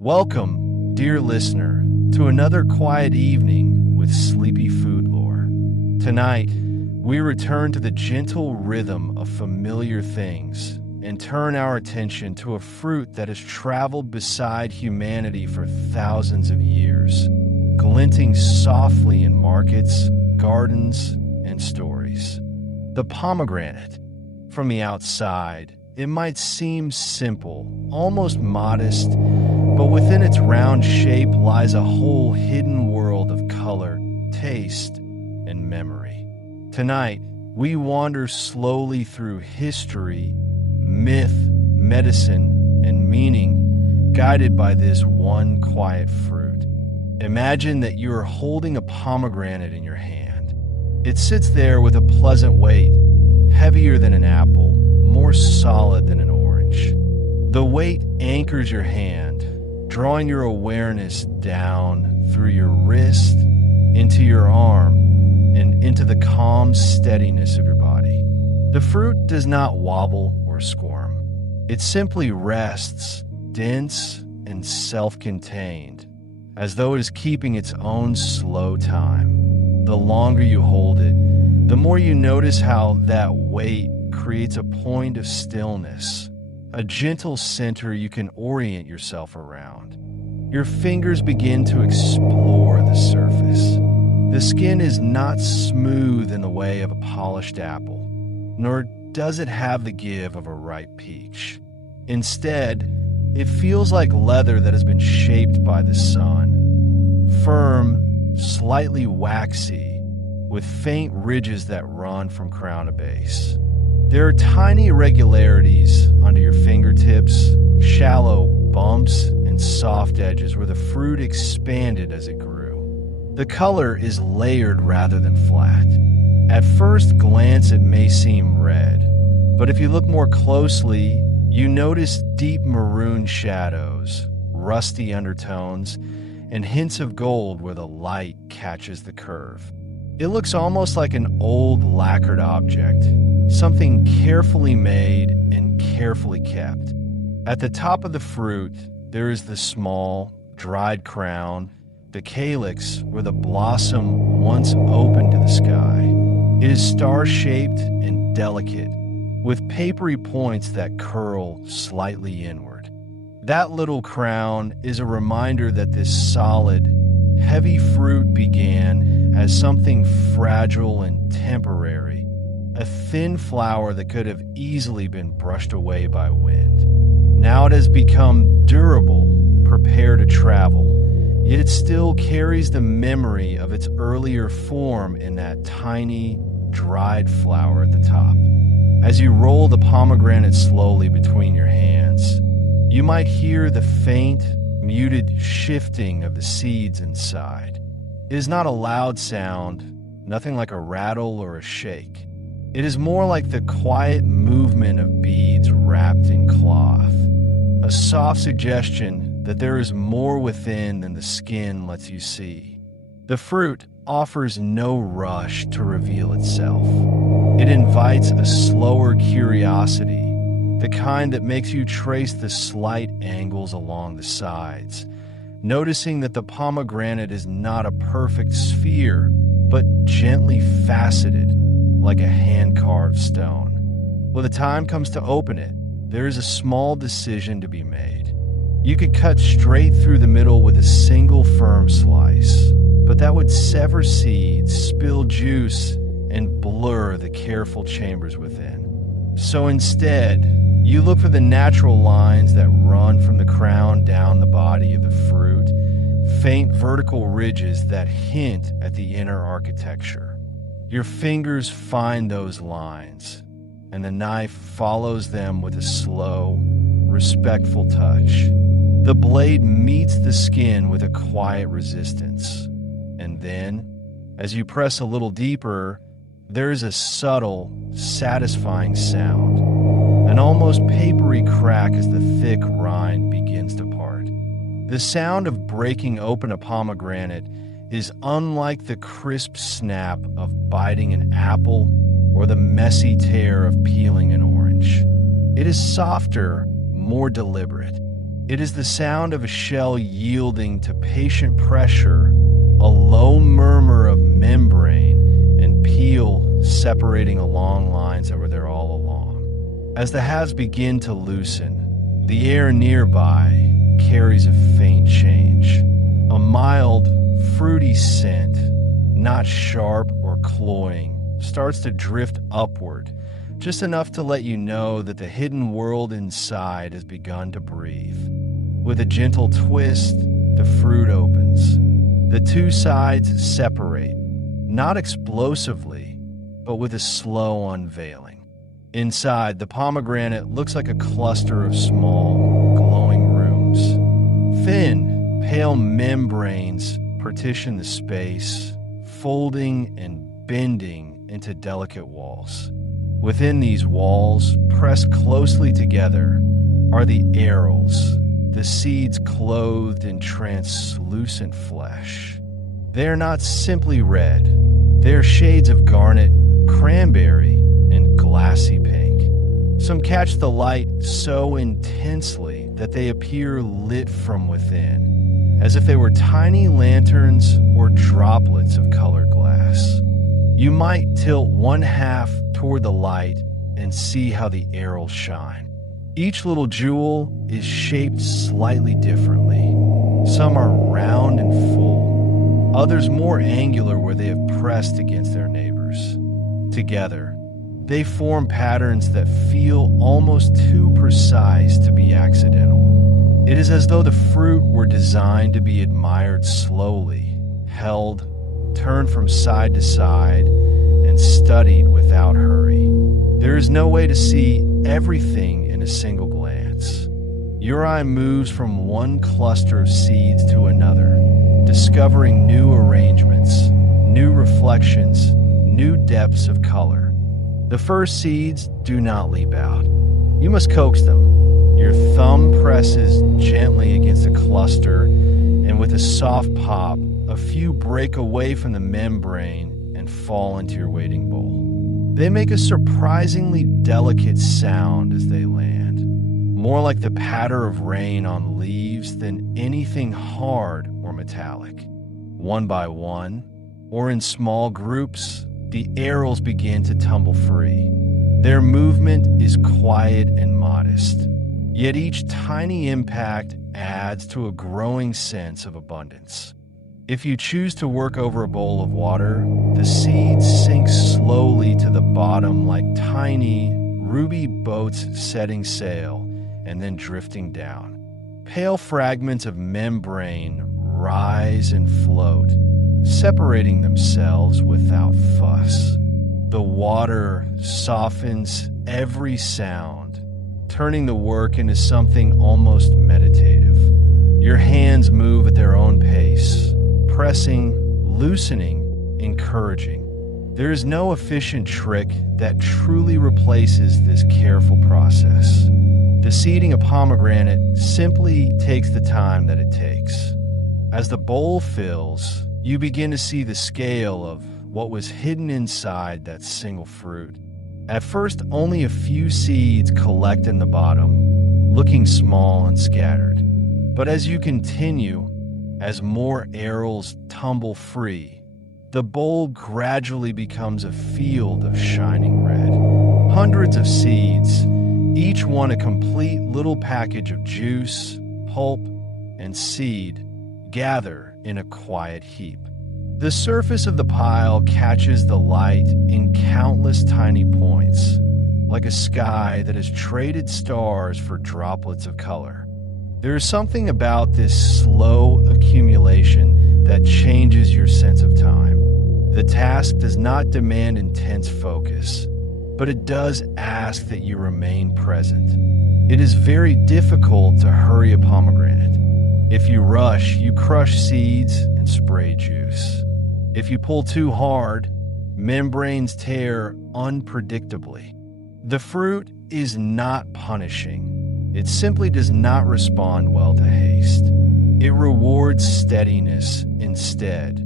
Welcome, dear listener, to another quiet evening with Sleepy Food Lore. Tonight, we return to the gentle rhythm of familiar things and turn our attention to a fruit that has traveled beside humanity for thousands of years, glinting softly in markets, gardens, and stories. The pomegranate. From the outside, it might seem simple, almost modest, but within its round shape lies a whole hidden world of color, taste, and memory. Tonight, we wander slowly through history, myth, medicine, and meaning, guided by this one quiet fruit. Imagine that you are holding a pomegranate in your hand. It sits there with a pleasant weight, heavier than an apple, more solid than an orange. The weight anchors your hand, drawing your awareness down through your wrist, into your arm, and into the calm steadiness of your body. The fruit does not wobble or squirm. It simply rests, dense and self-contained, as though it is keeping its own slow time. The longer you hold it, the more you notice how that weight creates a point of stillness, a gentle center you can orient yourself around. Your fingers begin to explore the surface. The skin is not smooth in the way of a polished apple, nor does it have the give of a ripe peach. Instead, it feels like leather that has been shaped by the sun. Firm, slightly waxy, with faint ridges that run from crown to base. There are tiny irregularities under your fingertips, shallow bumps and soft edges where the fruit expanded as it grew. The color is layered rather than flat. At first glance it may seem red, but if you look more closely, you notice deep maroon shadows, rusty undertones, and hints of gold where the light catches the curve. It looks almost like an old lacquered object, something carefully made and carefully kept. At the top of the fruit, there is the small, dried crown, the calyx where the blossom once opened to the sky. It is star-shaped and delicate, with papery points that curl slightly inward. That little crown is a reminder that this solid, heavy fruit began as something fragile and temporary, a thin flower that could have easily been brushed away by wind. Now it has become durable, prepared to travel, yet it still carries the memory of its earlier form in that tiny, dried flower at the top. As you roll the pomegranate slowly between your hands, you might hear the faint, muted shifting of the seeds inside. It is not a loud sound, nothing like a rattle or a shake. It is more like the quiet movement of beads wrapped in cloth, a soft suggestion that there is more within than the skin lets you see. The fruit offers no rush to reveal itself. It invites a slower curiosity, the kind that makes you trace the slight angles along the sides, noticing that the pomegranate is not a perfect sphere, but gently faceted, like a hand-carved stone. When the time comes to open it, there is a small decision to be made. You could cut straight through the middle with a single firm slice, but that would sever seeds, spill juice, and blur the careful chambers within. So instead, you look for the natural lines that run from the crown down the body of the fruit, faint vertical ridges that hint at the inner architecture. Your fingers find those lines, and the knife follows them with a slow, respectful touch. The blade meets the skin with a quiet resistance, and then, as you press a little deeper, there is a subtle, satisfying sound, an almost papery crack as the thick rind begins to part. The sound of breaking open a pomegranate is unlike the crisp snap of biting an apple or the messy tear of peeling an orange. It is softer, more deliberate. It is the sound of a shell yielding to patient pressure, a low murmur of membrane and peel separating along lines that were there all along. As the halves begin to loosen, the air nearby carries a faint change. A mild, fruity scent, not sharp or cloying, starts to drift upward, just enough to let you know that the hidden world inside has begun to breathe. With a gentle twist, the fruit opens. The two sides separate, not explosively, but with a slow unveiling. Inside, the pomegranate looks like a cluster of small, glowing rooms. Thin, pale membranes partition the space, folding and bending into delicate walls. Within these walls, pressed closely together, are the arils, the seeds clothed in translucent flesh. They are not simply red. They are shades of garnet, cranberry, and glassy pink. Some catch the light so intensely that they appear lit from within, as if they were tiny lanterns or droplets of colored glass. You might tilt one half toward the light and see how the arils shine. Each little jewel is shaped slightly differently. Some are round and full, others more angular where they have pressed against their neighbors. Together, they form patterns that feel almost too precise to be accidental. It is as though the fruit were designed to be admired slowly, held, turned from side to side, and studied without hurry. There is no way to see everything in a single glance. Your eye moves from one cluster of seeds to another, discovering new arrangements, new reflections, new depths of color. The first seeds do not leap out. You must coax them. Your thumb presses gently against a cluster, and with a soft pop, a few break away from the membrane and fall into your waiting bowl. They make a surprisingly delicate sound as they land, more like the patter of rain on leaves than anything hard or metallic. One by one, or in small groups, the arils begin to tumble free. Their movement is quiet and modest, yet each tiny impact adds to a growing sense of abundance. If you choose to work over a bowl of water, the seeds sink slowly to the bottom like tiny, ruby boats setting sail and then drifting down. Pale fragments of membrane rise and float, separating themselves without fuss. The water softens every sound, turning the work into something almost meditative. Your hands move at their own pace, pressing, loosening, encouraging. There is no efficient trick that truly replaces this careful process. The seeding a pomegranate simply takes the time that it takes. As the bowl fills, you begin to see the scale of what was hidden inside that single fruit. At first, only a few seeds collect in the bottom, looking small and scattered. But as you continue, as more arils tumble free, the bowl gradually becomes a field of shining red. Hundreds of seeds, each one a complete little package of juice, pulp, and seed, gather in a quiet heap. The surface of the pile catches the light in countless tiny points, like a sky that has traded stars for droplets of color. There is something about this slow accumulation that changes your sense of time. The task does not demand intense focus, but it does ask that you remain present. It is very difficult to hurry a pomegranate. If you rush, you crush seeds and spray juice. If you pull too hard, membranes tear unpredictably. The fruit is not punishing. It simply does not respond well to haste. It rewards steadiness instead,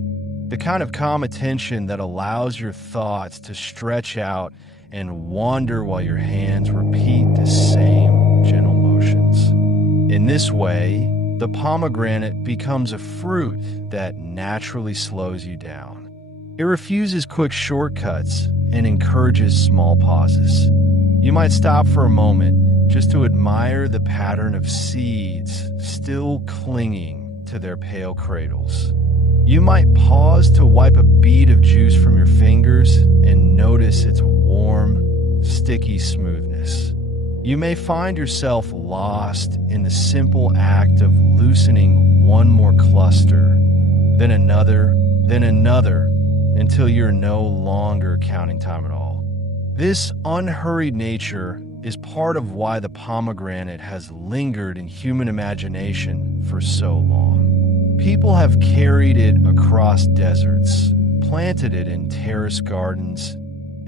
the kind of calm attention that allows your thoughts to stretch out and wander while your hands repeat the same gentle motions. In this way, the pomegranate becomes a fruit that naturally slows you down. It refuses quick shortcuts and encourages small pauses. You might stop for a moment just to admire the pattern of seeds still clinging to their pale cradles. You might pause to wipe a bead of juice from your fingers and notice its warm, sticky smoothness. You may find yourself lost in the simple act of loosening one more cluster, then another, until you're no longer counting time at all. This unhurried nature is part of why the pomegranate has lingered in human imagination for so long. People have carried it across deserts, planted it in terrace gardens,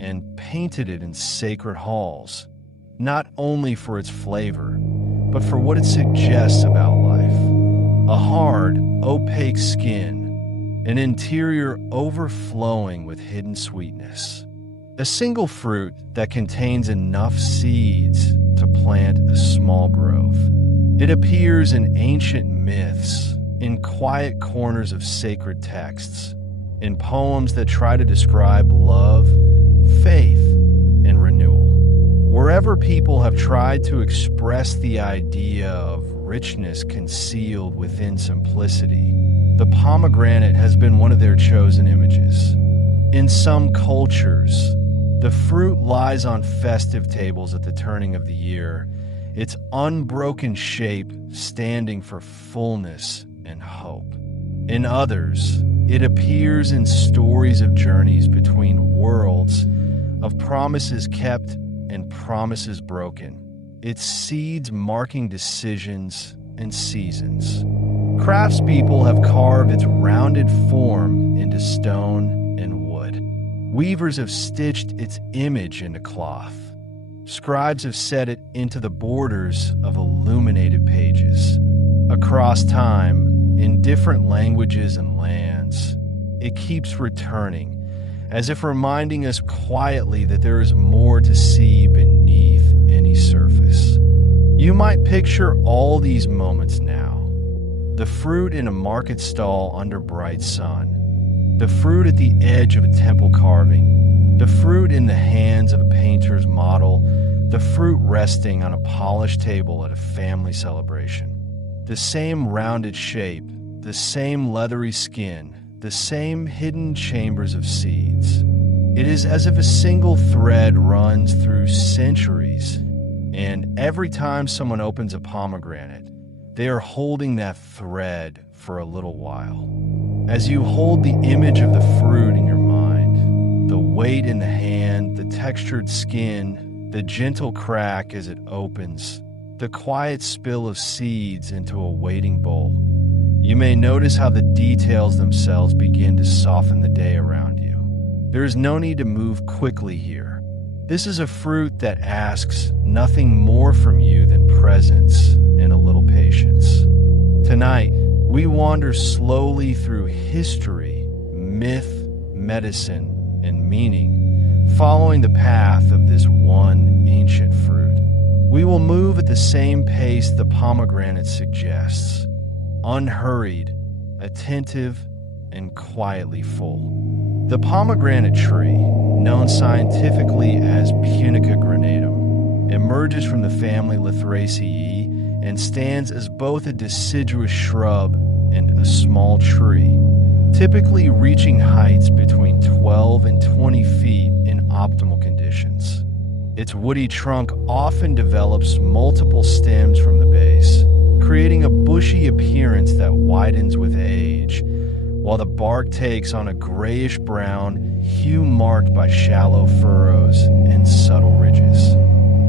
and painted it in sacred halls, not only for its flavor, but for what it suggests about life. A hard, opaque skin, an interior overflowing with hidden sweetness. A single fruit that contains enough seeds to plant a small grove. It appears in ancient myths, in quiet corners of sacred texts, in poems that try to describe love, faith, and renewal. Wherever people have tried to express the idea of richness concealed within simplicity, the pomegranate has been one of their chosen images. In some cultures, the fruit lies on festive tables at the turning of the year, its unbroken shape standing for fullness and hope. In others, it appears in stories of journeys between worlds, of promises kept and promises broken, its seeds marking decisions and seasons. Craftspeople have carved its rounded form into stone and wood. Weavers have stitched its image into cloth. Scribes have set it into the borders of illuminated pages. Across time, in different languages and lands, it keeps returning, as if reminding us quietly that there is more to see beneath any surface. You might picture all these moments now. The fruit in a market stall under bright sun. The fruit at the edge of a temple carving. The fruit in the hands of a painter's model. The fruit resting on a polished table at a family celebration. The same rounded shape, the same leathery skin, the same hidden chambers of seeds. It is as if a single thread runs through centuries, and every time someone opens a pomegranate, they are holding that thread for a little while. As you hold the image of the fruit in your mind, the weight in the hand, the textured skin, the gentle crack as it opens, the quiet spill of seeds into a waiting bowl, you may notice how the details themselves begin to soften the day around you. There is no need to move quickly here. This is a fruit that asks nothing more from you than presence and a little patience. Tonight, we wander slowly through history, myth, medicine, and meaning, following the path of this one ancient fruit. We will move at the same pace the pomegranate suggests, unhurried, attentive, and quietly full. The pomegranate tree, known scientifically as Punica granatum, emerges from the family Lythraceae and stands as both a deciduous shrub and a small tree, typically reaching heights between 12 and 20 feet in optimal conditions. Its woody trunk often develops multiple stems from the base, creating a bushy appearance that widens with age, while the bark takes on a grayish-brown hue marked by shallow furrows and subtle ridges.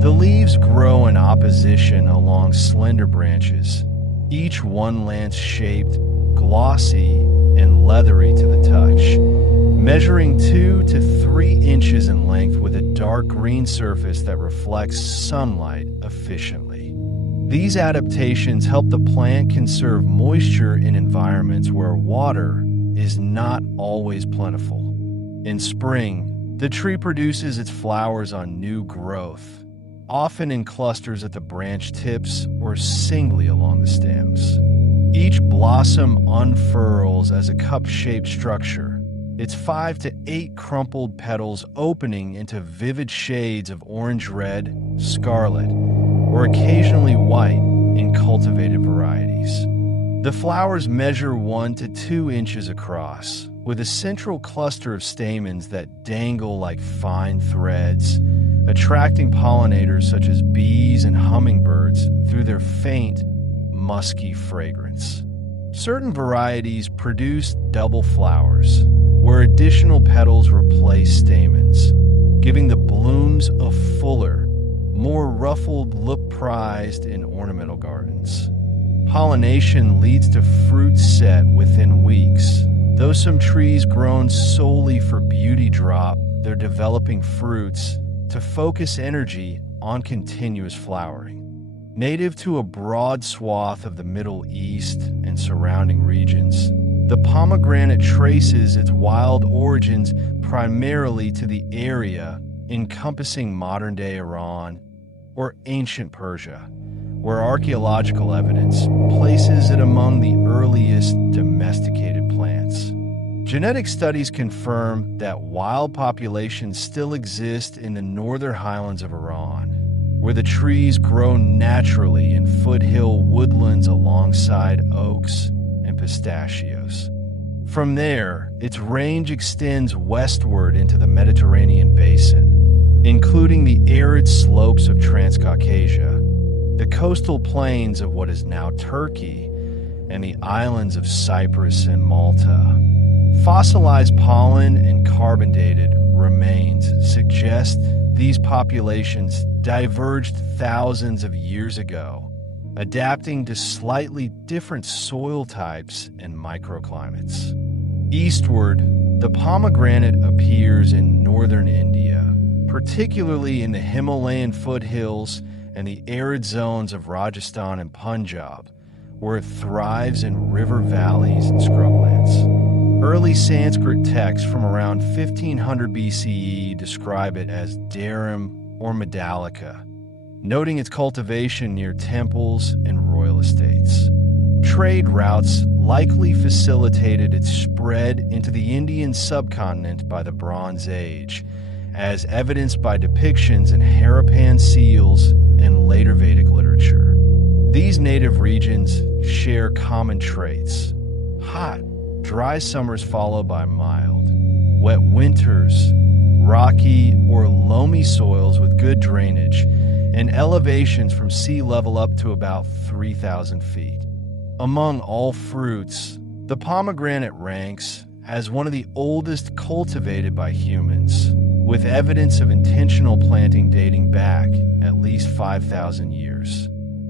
The leaves grow in opposition along slender branches, each one lance-shaped, glossy, and leathery to the touch, measuring 2 to 3 inches in length with a dark green surface that reflects sunlight efficiently. These adaptations help the plant conserve moisture in environments where water is not always plentiful. In spring, the tree produces its flowers on new growth, often in clusters at the branch tips or singly along the stems. Each blossom unfurls as a cup-shaped structure, its 5 to 8 crumpled petals opening into vivid shades of orange-red, scarlet, or occasionally white in cultivated varieties. The flowers measure 1 to 2 inches across, with a central cluster of stamens that dangle like fine threads, attracting pollinators such as bees and hummingbirds through their faint, musky fragrance. Certain varieties produce double flowers, where additional petals replace stamens, giving the blooms a fuller, more ruffled look prized in ornamental gardens. Pollination leads to fruit set within weeks, though some trees grown solely for beauty drop their developing fruits to focus energy on continuous flowering. Native to a broad swath of the Middle East and surrounding regions, the pomegranate traces its wild origins primarily to the area encompassing modern-day Iran or ancient Persia, where archaeological evidence places it among the earliest domesticated plants. Genetic studies confirm that wild populations still exist in the northern highlands of Iran, where the trees grow naturally in foothill woodlands alongside oaks and pistachios. From there, its range extends westward into the Mediterranean basin, including the arid slopes of Transcaucasia, the coastal plains of what is now Turkey, and the islands of Cyprus and Malta. Fossilized pollen and carbon-dated remains suggest these populations diverged thousands of years ago, adapting to slightly different soil types and microclimates. Eastward, the pomegranate appears in northern India, particularly in the Himalayan foothills and the arid zones of Rajasthan and Punjab, where it thrives in river valleys and scrublands. Early Sanskrit texts from around 1500 BCE describe it as Darum or Medallica, noting its cultivation near temples and royal estates. Trade routes likely facilitated its spread into the Indian subcontinent by the Bronze Age, as evidenced by depictions in Harappan seals and later Vedic literature. These native regions share common traits: hot, dry summers followed by mild, wet winters, rocky or loamy soils with good drainage, and elevations from sea level up to about 3,000 feet. Among all fruits, the pomegranate ranks as one of the oldest cultivated by humans, with evidence of intentional planting dating back at least 5,000 years.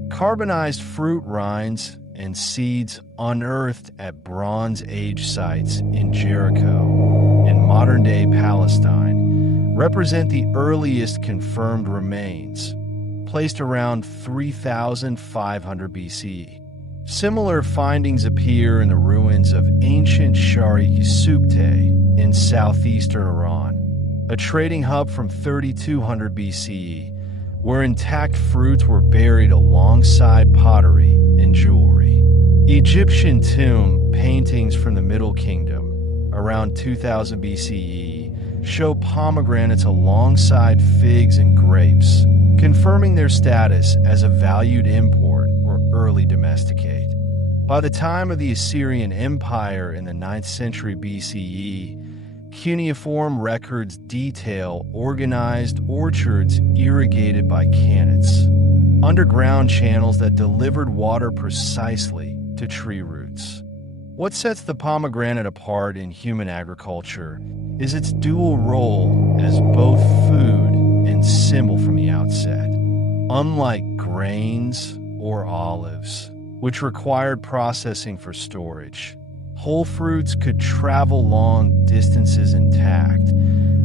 Carbonized fruit rinds and seeds unearthed at Bronze Age sites in Jericho and modern-day Palestine represent the earliest confirmed remains, placed around 3,500 BCE. Similar findings appear in the ruins of ancient Shari-Yisupte in southeastern Iran, a trading hub from 3200 BCE, where intact fruits were buried alongside pottery and jewelry. Egyptian tomb paintings from the Middle Kingdom, around 2000 BCE, show pomegranates alongside figs and grapes, confirming their status as a valued import or early domesticate. By the time of the Assyrian Empire in the 9th century BCE, cuneiform records detail organized orchards irrigated by cannons, underground channels that delivered water precisely to tree roots. What sets the pomegranate apart in human agriculture is its dual role as both food and symbol from the outset. Unlike grains or olives, which required processing for storage, whole fruits could travel long distances intact,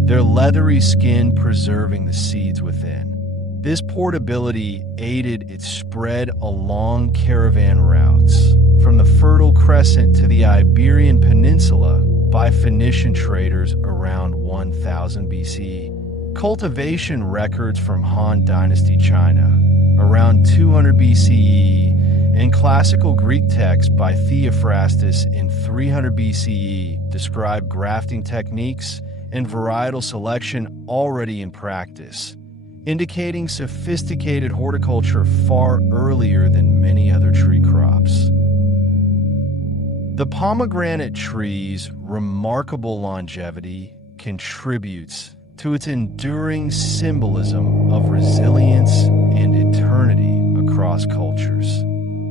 their leathery skin preserving the seeds within. This portability aided its spread along caravan routes, from the Fertile Crescent to the Iberian Peninsula by Phoenician traders around 1000 BCE. Cultivation records from Han Dynasty China, around 200 BCE, and classical Greek texts by Theophrastus in 300 BCE describe grafting techniques and varietal selection already in practice, indicating sophisticated horticulture far earlier than many other tree crops. The pomegranate tree's remarkable longevity contributes to its enduring symbolism of resilience and eternity across cultures.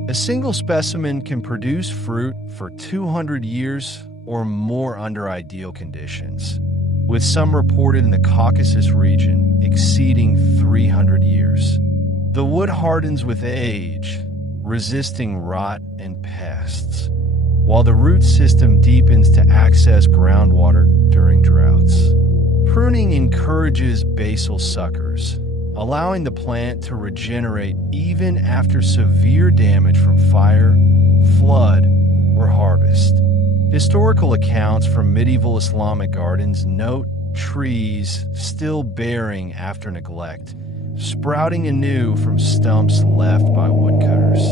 A single specimen can produce fruit for 200 years or more under ideal conditions, with some reported in the Caucasus region exceeding 300 years. The wood hardens with age, resisting rot and pests, while the root system deepens to access groundwater during droughts. Pruning encourages basal suckers, allowing the plant to regenerate even after severe damage from fire, flood, or harvest. Historical accounts from medieval Islamic gardens note trees still bearing after neglect, sprouting anew from stumps left by woodcutters.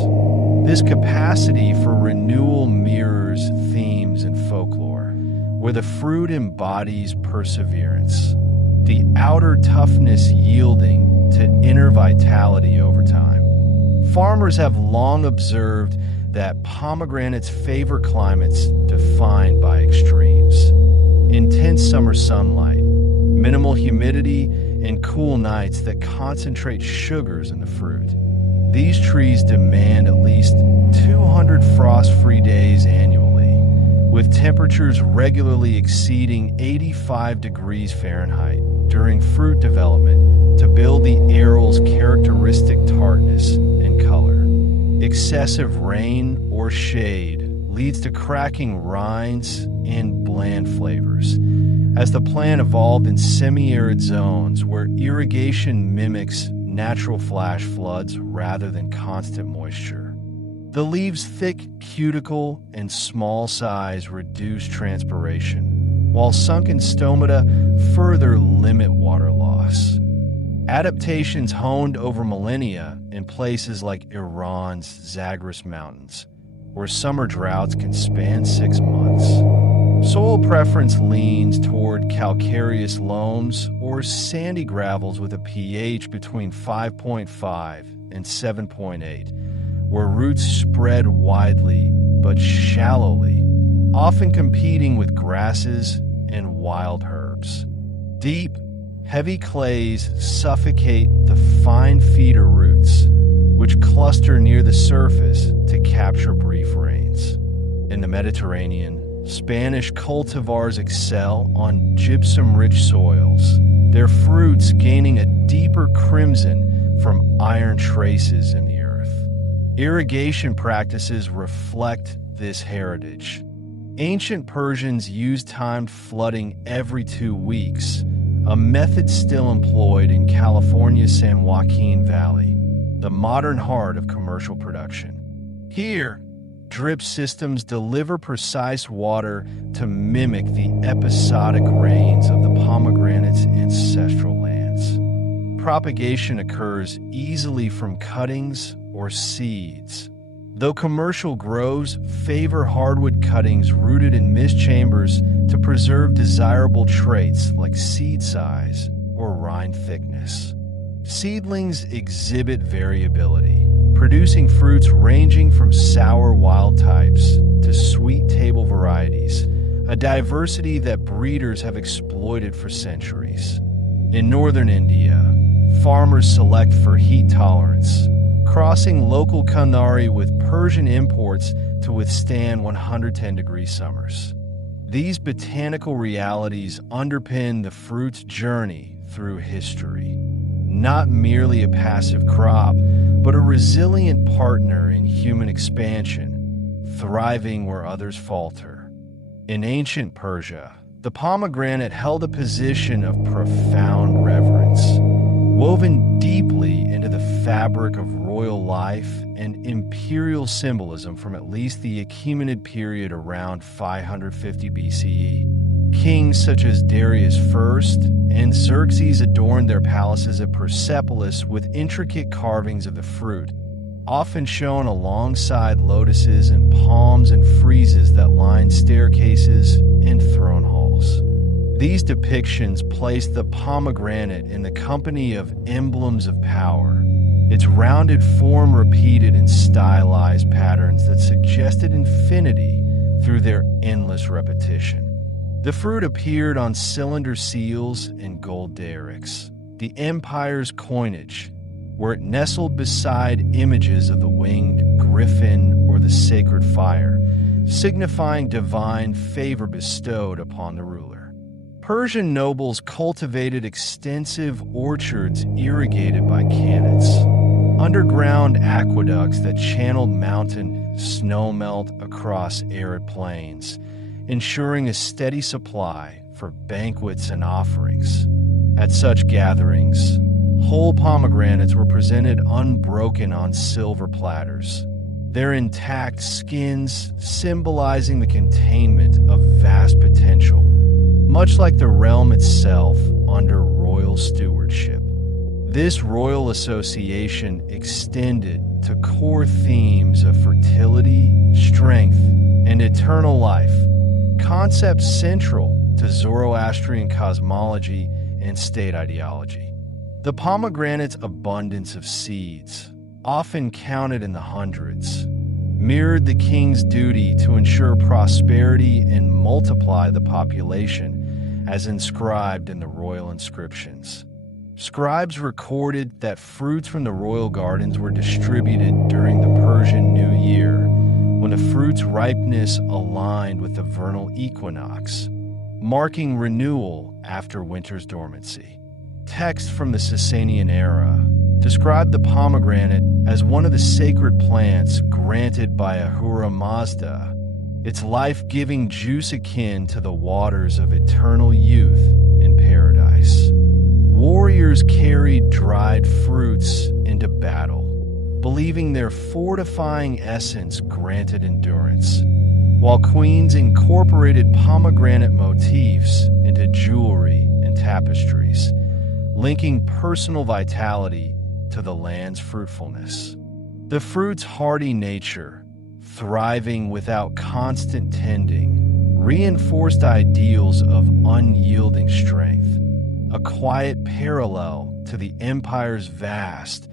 This capacity for renewal mirrors themes in folklore, where the fruit embodies perseverance, the outer toughness yielding to inner vitality over time. Farmers have long observed that pomegranates favor climates defined by extremes: intense summer sunlight, minimal humidity, and cool nights that concentrate sugars in the fruit. These trees demand at least 200 frost-free days annually, with temperatures regularly exceeding 85 degrees Fahrenheit during fruit development to build the arrel's characteristic tartness and color. Excessive rain or shade leads to cracking rinds and bland flavors, as the plant evolved in semi-arid zones where irrigation mimics natural flash floods rather than constant moisture. The leaves' thick cuticle and small size reduce transpiration, while sunken stomata further limit water loss. Adaptations honed over millennia in places like Iran's Zagros Mountains, where summer droughts can span 6 months. Soil preference leans toward calcareous loams or sandy gravels with a pH between 5.5 and 7.8, where roots spread widely but shallowly, often competing with grasses and wild herbs. Deep, heavy clays suffocate the fine feeder roots, which cluster near the surface to capture brief rains. In the Mediterranean, Spanish cultivars excel on gypsum-rich soils, their fruits gaining a deeper crimson from iron traces in the earth. Irrigation practices reflect this heritage. Ancient Persians used timed flooding every 2 weeks, a method still employed in California's San Joaquin Valley, the modern heart of commercial production. Here, drip systems deliver precise water to mimic the episodic rains of the pomegranate's ancestral lands. Propagation occurs easily from cuttings or seeds, though commercial grows favor hardwood cuttings rooted in mist chambers to preserve desirable traits like seed size or rind thickness. Seedlings exhibit variability, producing fruits ranging from sour wild types to sweet table varieties, a diversity that breeders have exploited for centuries. In northern India, farmers select for heat tolerance, crossing local Culinary with Persian imports to withstand 110-degree summers. These botanical realities underpin the fruit's journey through history. Not merely a passive crop, but a resilient partner in human expansion, thriving where others falter. In ancient Persia, the pomegranate held a position of profound reverence, woven deeply into the fabric of royal life and imperial symbolism from at least the Achaemenid period around 550 BCE. Kings such as Darius I and Xerxes adorned their palaces at Persepolis with intricate carvings of the fruit, often shown alongside lotuses and palms and friezes that lined staircases and throne halls. These depictions placed the pomegranate in the company of emblems of power, its rounded form repeated in stylized patterns that suggested infinity through their endless repetition. The fruit appeared on cylinder seals and gold darics, the empire's coinage, where it nestled beside images of the winged griffin or the sacred fire, signifying divine favor bestowed upon the ruler. Persian nobles cultivated extensive orchards irrigated by cannons, underground aqueducts that channeled mountain snowmelt across arid plains, ensuring a steady supply for banquets and offerings. At such gatherings, whole pomegranates were presented unbroken on silver platters, their intact skins symbolizing the containment of vast potential, much like the realm itself under royal stewardship. This royal association extended to core themes of fertility, strength, and eternal life, concepts central to Zoroastrian cosmology and state ideology. The pomegranate's abundance of seeds, often counted in the hundreds, mirrored the king's duty to ensure prosperity and multiply the population, as inscribed in the royal inscriptions. Scribes recorded that fruits from the royal gardens were distributed during the Persian New Year, when the fruit's ripeness aligned with the vernal equinox, marking renewal after winter's dormancy. Texts from the Sasanian era described the pomegranate as one of the sacred plants granted by Ahura Mazda, its life-giving juice akin to the waters of eternal youth in paradise. Warriors carried dried fruits into battle, believing their fortifying essence granted endurance, while queens incorporated pomegranate motifs into jewelry and tapestries, linking personal vitality to the land's fruitfulness. The fruit's hardy nature, thriving without constant tending, reinforced ideals of unyielding strength, a quiet parallel to the empire's vast,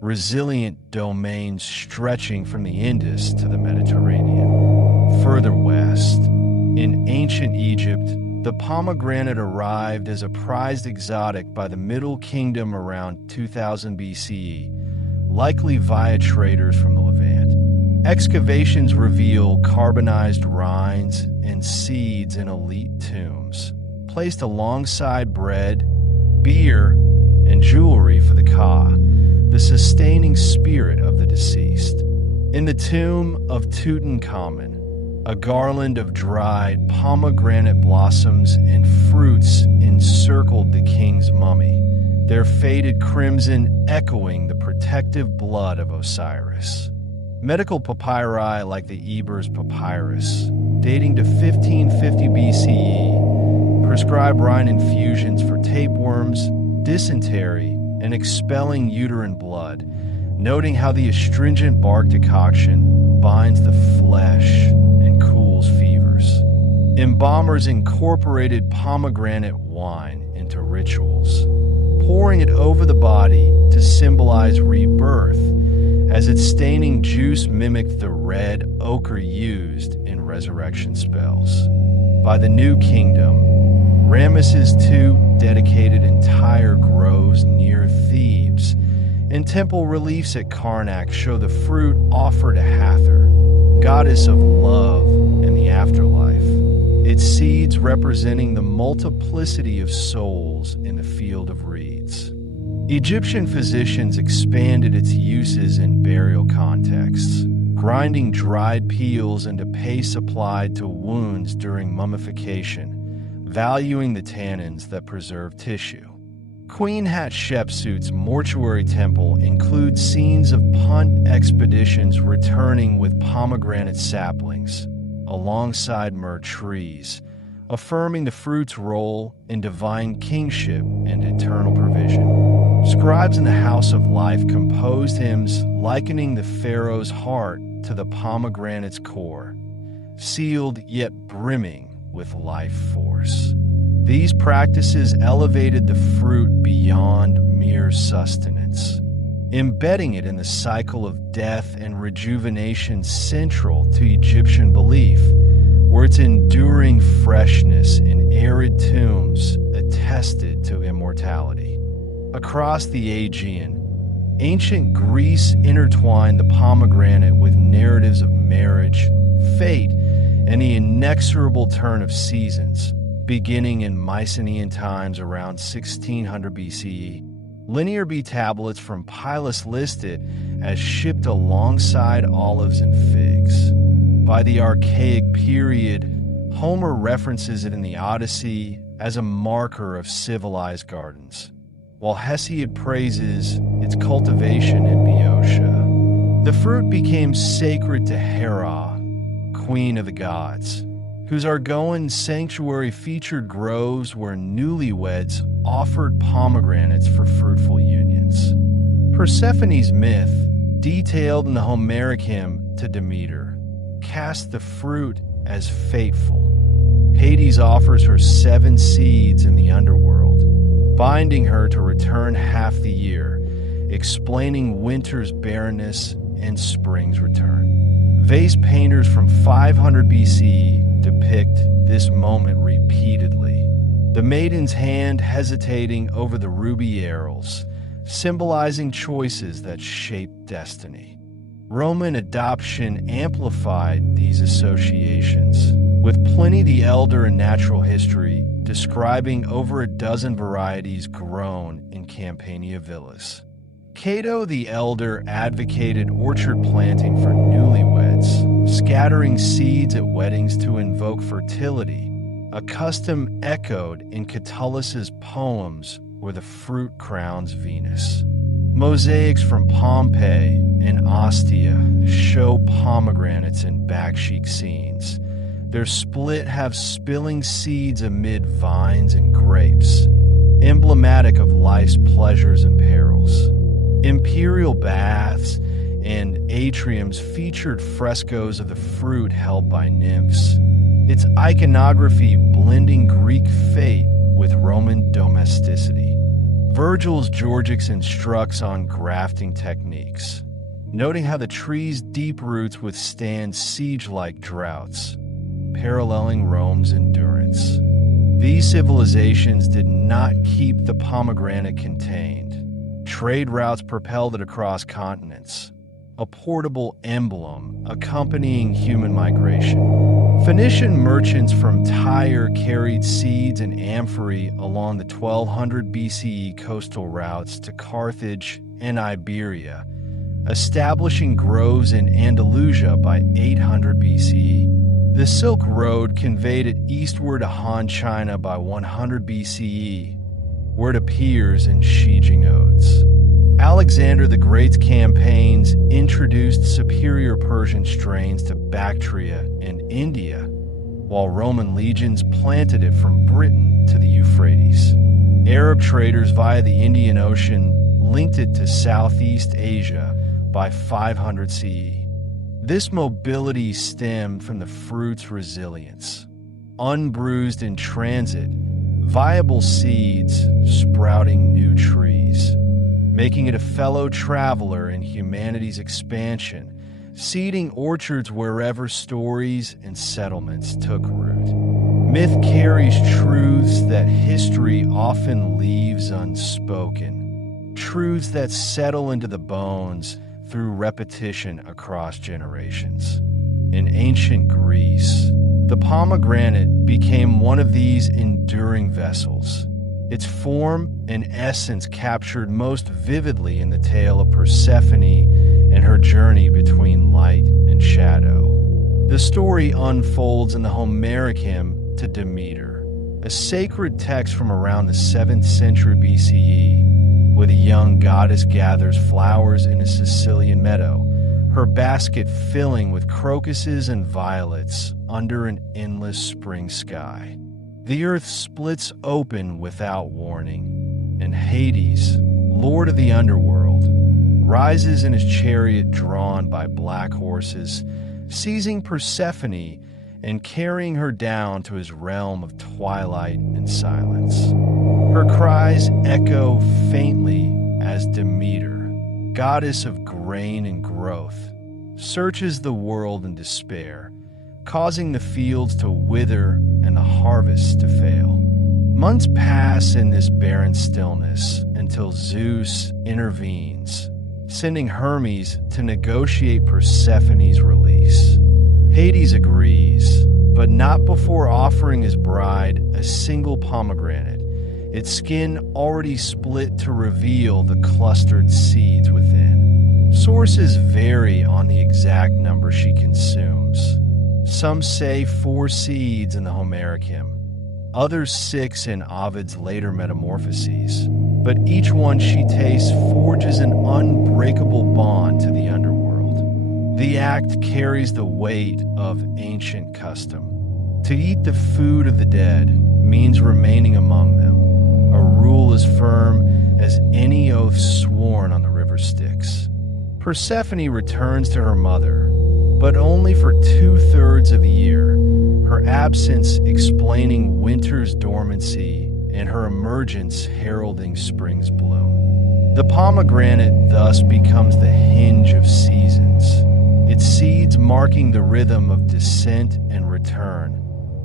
resilient domains stretching from the Indus to the Mediterranean. Further west, in ancient Egypt, the pomegranate arrived as a prized exotic by the Middle Kingdom around 2000 BCE, likely via traders from the Levant. Excavations reveal carbonized rinds and seeds in elite tombs, placed alongside bread, beer, and jewelry for the Ka, the sustaining spirit of the deceased. In the tomb of Tutankhamun, a garland of dried pomegranate blossoms and fruits encircled the king's mummy, their faded crimson echoing the protective blood of Osiris. Medical papyri like the Ebers Papyrus, dating to 1550 BCE, prescribe rind infusions for tapeworms, dysentery, and expelling uterine blood, noting how the astringent bark decoction binds the flesh and cools fevers. Embalmers incorporated pomegranate wine into rituals, pouring it over the body to symbolize rebirth, as its staining juice mimicked the red ochre used in resurrection spells. By the New Kingdom, Ramesses II dedicated entire groves near Thebes, and temple reliefs at Karnak show the fruit offered to Hathor, goddess of love and the afterlife, its seeds representing the multiplicity of souls in the field of reeds. Egyptian physicians expanded its uses in burial contexts, grinding dried peels into paste applied to wounds during mummification, valuing the tannins that preserve tissue. Queen Hatshepsut's mortuary temple includes scenes of Punt expeditions returning with pomegranate saplings, alongside myrrh trees, affirming the fruit's role in divine kingship and eternal provision. Scribes in the house of life composed hymns likening the Pharaoh's heart to the pomegranate's core, sealed yet brimming with life force. These practices elevated the fruit beyond mere sustenance, embedding it in the cycle of death and rejuvenation central to Egyptian belief, where its enduring freshness in arid tombs attested to immortality. Across the Aegean, ancient Greece intertwined the pomegranate with narratives of marriage, fate, and the inexorable turn of seasons. Beginning in Mycenaean times around 1600 BCE, Linear B tablets from Pilus list it as shipped alongside olives and figs. By the Archaic period, Homer references it in the Odyssey as a marker of civilized gardens, while Hesiod praises its cultivation in Boeotia. The fruit became sacred to Hera, queen of the gods, whose Argoan sanctuary featured groves where newlyweds offered pomegranates for fruitful unions. Persephone's myth, detailed in the Homeric hymn to Demeter, cast the fruit as fateful. Hades offers her 7 seeds in the underworld, binding her to return half the year, explaining winter's barrenness and spring's return. Vase painters from 500 BCE depict this moment repeatedly. The maiden's hand hesitating over the ruby arils, symbolizing choices that shape destiny. Roman adoption amplified these associations, with Pliny the Elder in Natural History describing over a dozen varieties grown in Campania villas. Cato the Elder advocated orchard planting for newlyweds, scattering seeds at weddings to invoke fertility, a custom echoed in Catullus's poems where the fruit crowns Venus. Mosaics from Pompeii and Ostia show pomegranates in backsheet scenes. Their split have spilling seeds amid vines and grapes, emblematic of life's pleasures and perils. Imperial baths and atriums featured frescoes of the fruit held by nymphs, its iconography blending Greek fate with Roman domesticity. Virgil's Georgics instructs on grafting techniques, noting how the tree's deep roots withstand siege-like droughts, paralleling Rome's endurance. These civilizations did not keep the pomegranate contained. Trade routes propelled it across continents, a portable emblem accompanying human migration. Phoenician merchants from Tyre carried seeds and amphorae along the 1200 BCE coastal routes to Carthage and Iberia, establishing groves in Andalusia by 800 BCE. The Silk Road conveyed it eastward to Han China by 100 BCE, where it appears in Shijing Odes. Alexander the Great's campaigns introduced superior Persian strains to Bactria and India, while Roman legions planted it from Britain to the Euphrates. Arab traders via the Indian Ocean linked it to Southeast Asia by 500 CE. This mobility stemmed from the fruit's resilience. Unbruised in transit, viable seeds sprouting new trees, making it a fellow traveler in humanity's expansion, seeding orchards wherever stories and settlements took root. Myth carries truths that history often leaves unspoken, truths that settle into the bones through repetition across generations. In ancient Greece, the pomegranate became one of these enduring vessels, its form and essence captured most vividly in the tale of Persephone and her journey between light and shadow. The story unfolds in the Homeric hymn to Demeter, a sacred text from around the 7th century BCE, where the young goddess gathers flowers in a Sicilian meadow, her basket filling with crocuses and violets under an endless spring sky. The earth splits open without warning, and Hades, lord of the underworld, rises in his chariot drawn by black horses, seizing Persephone and carrying her down to his realm of twilight and silence. Her cries echo faintly as Demeter, goddess of grain and growth, searches the world in despair, causing the fields to wither and the harvests to fail. Months pass in this barren stillness until Zeus intervenes, sending Hermes to negotiate Persephone's release. Hades agrees, but not before offering his bride a single pomegranate, its skin already split to reveal the clustered seeds within. Sources vary on the exact number she consumes. Some say 4 seeds in the Homeric hymn, others 6 in Ovid's later Metamorphoses, but each one she tastes forges an unbreakable bond to the underworld. The act carries the weight of ancient custom. To eat the food of the dead means remaining among them, a rule as firm as any oath sworn on the river Styx. Persephone returns to her mother, but only for 2/3 of the year, her absence explaining winter's dormancy and her emergence heralding spring's bloom. The pomegranate thus becomes the hinge of seasons, its seeds marking the rhythm of descent and return,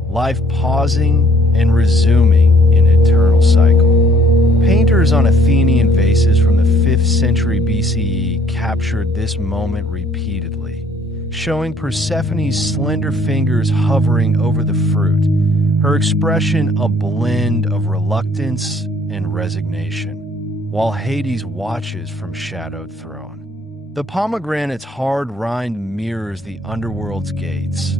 life pausing and resuming in eternal cycle. Painters on Athenian vases from the 5th century BCE captured this moment repeatedly, showing Persephone's slender fingers hovering over the fruit, her expression a blend of reluctance and resignation, while Hades watches from shadowed throne. The pomegranate's hard rind mirrors the underworld's gates,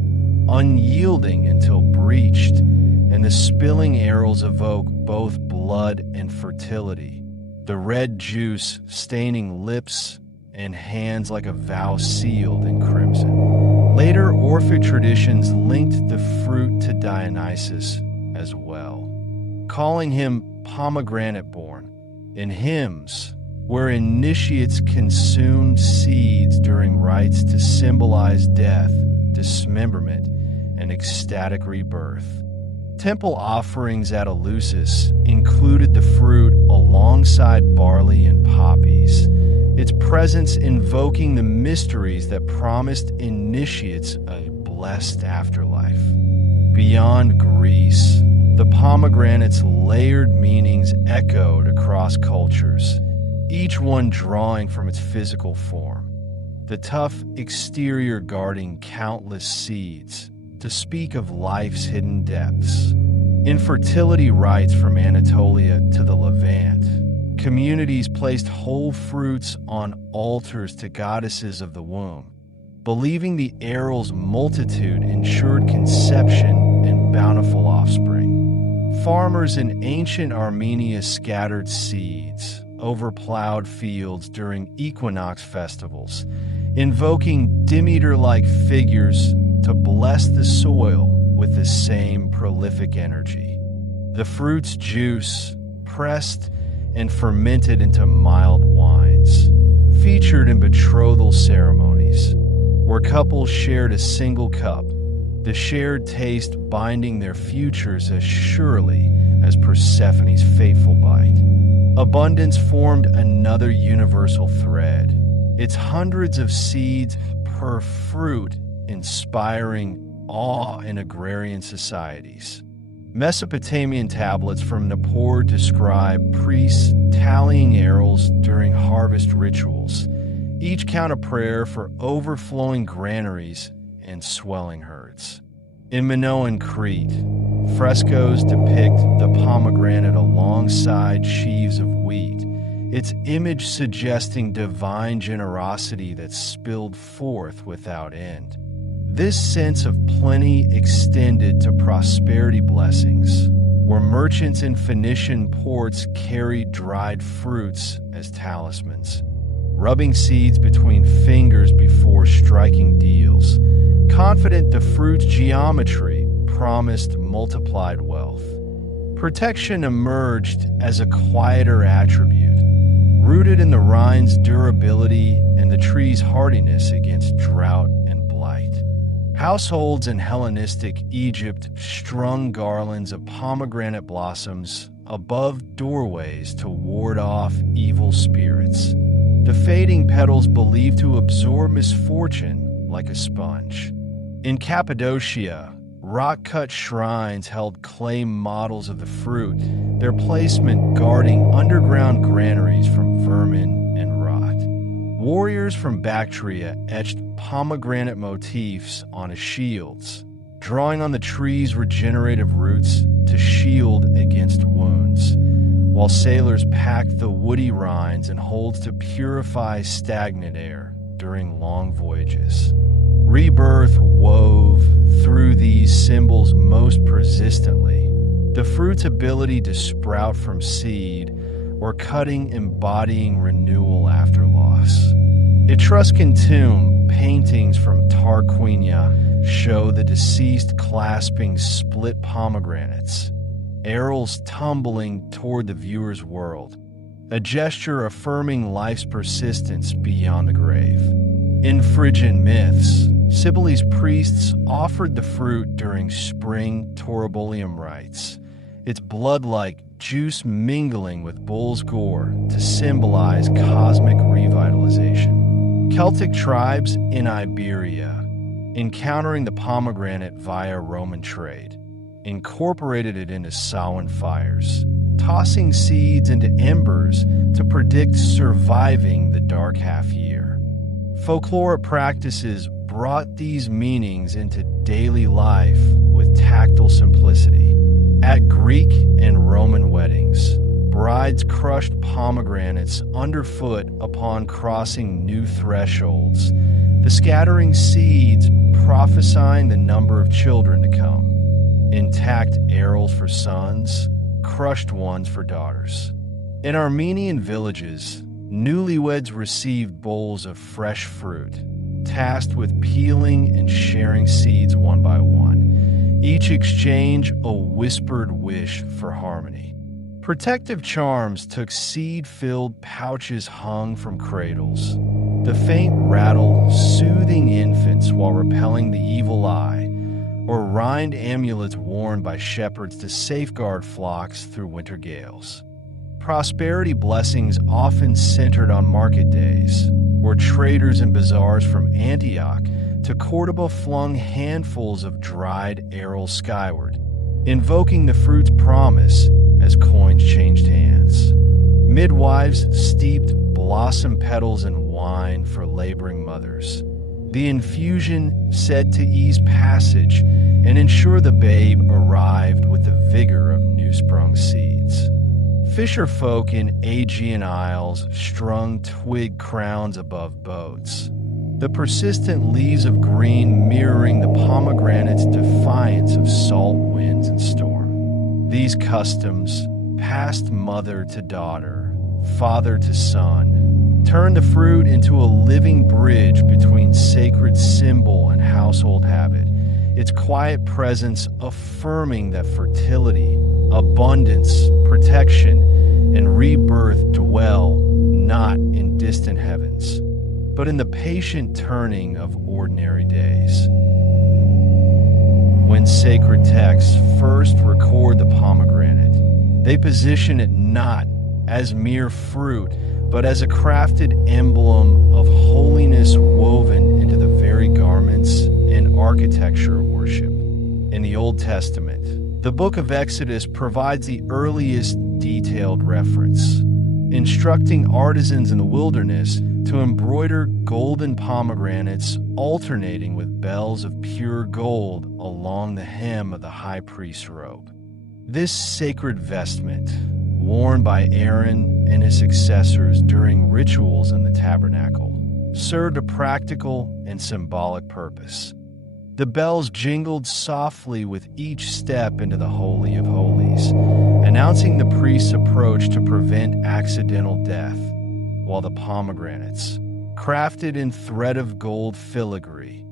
unyielding until breached, and the spilling arrows evoke both blood and fertility, the red juice staining lips and hands like a vow sealed in crimson. Later Orphic traditions linked the fruit to Dionysus as well, calling him pomegranate-born. In hymns, where initiates consumed seeds during rites to symbolize death, dismemberment, and ecstatic rebirth. Temple offerings at Eleusis included the fruit alongside barley and poppies, its presence invoking the mysteries that promised initiates a blessed afterlife. Beyond Greece, the pomegranate's layered meanings echoed across cultures, each one drawing from its physical form, the tough exterior guarding countless seeds to speak of life's hidden depths. In fertility rites from Anatolia to the Levant, communities placed whole fruits on altars to goddesses of the womb, believing the arrow's multitude ensured conception and bountiful offspring. Farmers in ancient Armenia scattered seeds over plowed fields during equinox festivals, invoking Demeter-like figures to bless the soil with the same prolific energy. The fruit's juice, pressed and fermented into mild wines, featured in betrothal ceremonies, where couples shared a single cup, the shared taste binding their futures as surely as Persephone's fateful bite. Abundance formed another universal thread, its hundreds of seeds per fruit inspiring awe in agrarian societies. Mesopotamian tablets from Nippur describe priests tallying arrows during harvest rituals, each count a prayer for overflowing granaries and swelling herds. In Minoan Crete, frescoes depict the pomegranate alongside sheaves of wheat, its image suggesting divine generosity that spilled forth without end. This sense of plenty extended to prosperity blessings, where merchants in Phoenician ports carried dried fruits as talismans, rubbing seeds between fingers before striking deals, confident the fruit's geometry promised multiplied wealth. Protection emerged as a quieter attribute, rooted in the rind's durability and the tree's hardiness against drought and blight. Households in Hellenistic Egypt strung garlands of pomegranate blossoms above doorways to ward off evil spirits, the fading petals believed to absorb misfortune like a sponge. In Cappadocia, rock-cut shrines held clay models of the fruit, their placement guarding underground granaries from vermin and rot. Warriors from Bactria etched pomegranate motifs onto shields, drawing on the tree's regenerative roots to shield against wounds, while sailors packed the woody rinds in holds to purify stagnant air during long voyages. Rebirth wove through these symbols most persistently, the fruit's ability to sprout from seed, or cutting embodying renewal after loss. Etruscan tomb paintings from Tarquinia show the deceased clasping split pomegranates, arrows tumbling toward the viewer's world, a gesture affirming life's persistence beyond the grave. In Phrygian myths, Cybele's priests offered the fruit during spring Toribolium rites, its blood-like juice mingling with bull's gore to symbolize cosmic revitalization. Celtic tribes in Iberia, encountering the pomegranate via Roman trade, incorporated it into Samhain fires, tossing seeds into embers to predict surviving the dark half-year. Folklore practices brought these meanings into daily life with tactile simplicity. At Greek and Roman weddings, brides crushed pomegranates underfoot upon crossing new thresholds, the scattering seeds prophesying the number of children to come. Intact arrows for sons, crushed ones for daughters. In Armenian villages, newlyweds received bowls of fresh fruit, tasked with peeling and sharing seeds one by one, each exchange a whispered wish for harmony. Protective charms took seed-filled pouches hung from cradles, the faint rattle soothing infants while repelling the evil eye, or rind amulets worn by shepherds to safeguard flocks through winter gales. Prosperity blessings often centered on market days, where traders in bazaars from Antioch to Cordoba flung handfuls of dried arrows skyward, invoking the fruit's promise as coins changed hands. Midwives steeped blossom petals in wine for laboring mothers, the infusion said to ease passage and ensure the babe arrived with the vigor of new-sprung seeds. Fisher folk in Aegean Isles strung twig crowns above boats, the persistent leaves of green mirroring the pomegranate's defiance of salt winds and storm. These customs, passed mother to daughter, father to son, turned the fruit into a living bridge between sacred symbol and household habit, its quiet presence affirming that fertility, abundance, protection, and rebirth dwell not in distant heavens, but in the patient turning of ordinary days. When sacred texts first record the pomegranate, they position it not as mere fruit, but as a crafted emblem of holiness woven into the very garments and architecture of worship. In the Old Testament, the book of Exodus provides the earliest detailed reference, instructing artisans in the wilderness to embroider golden pomegranates alternating with bells of pure gold along the hem of the high priest's robe. This sacred vestment, worn by Aaron and his successors during rituals in the tabernacle, served a practical and symbolic purpose. The bells jingled softly with each step into the Holy of Holies, announcing the priest's approach to prevent accidental death, while the pomegranates, crafted in thread of gold filigree,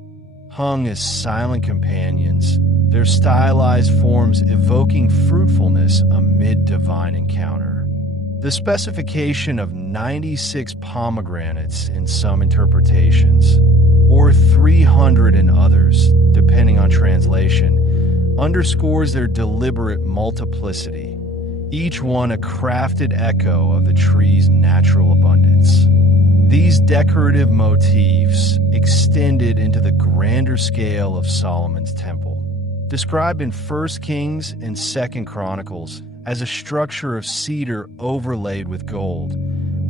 hung as silent companions, their stylized forms evoking fruitfulness amid divine encounter. The specification of 96 pomegranates in some interpretations, or 300 in others, depending on translation, underscores their deliberate multiplicity, each one a crafted echo of the tree's natural abundance. These decorative motifs extended into the grander scale of Solomon's temple, described in 1 Kings and 2 Chronicles as a structure of cedar overlaid with gold,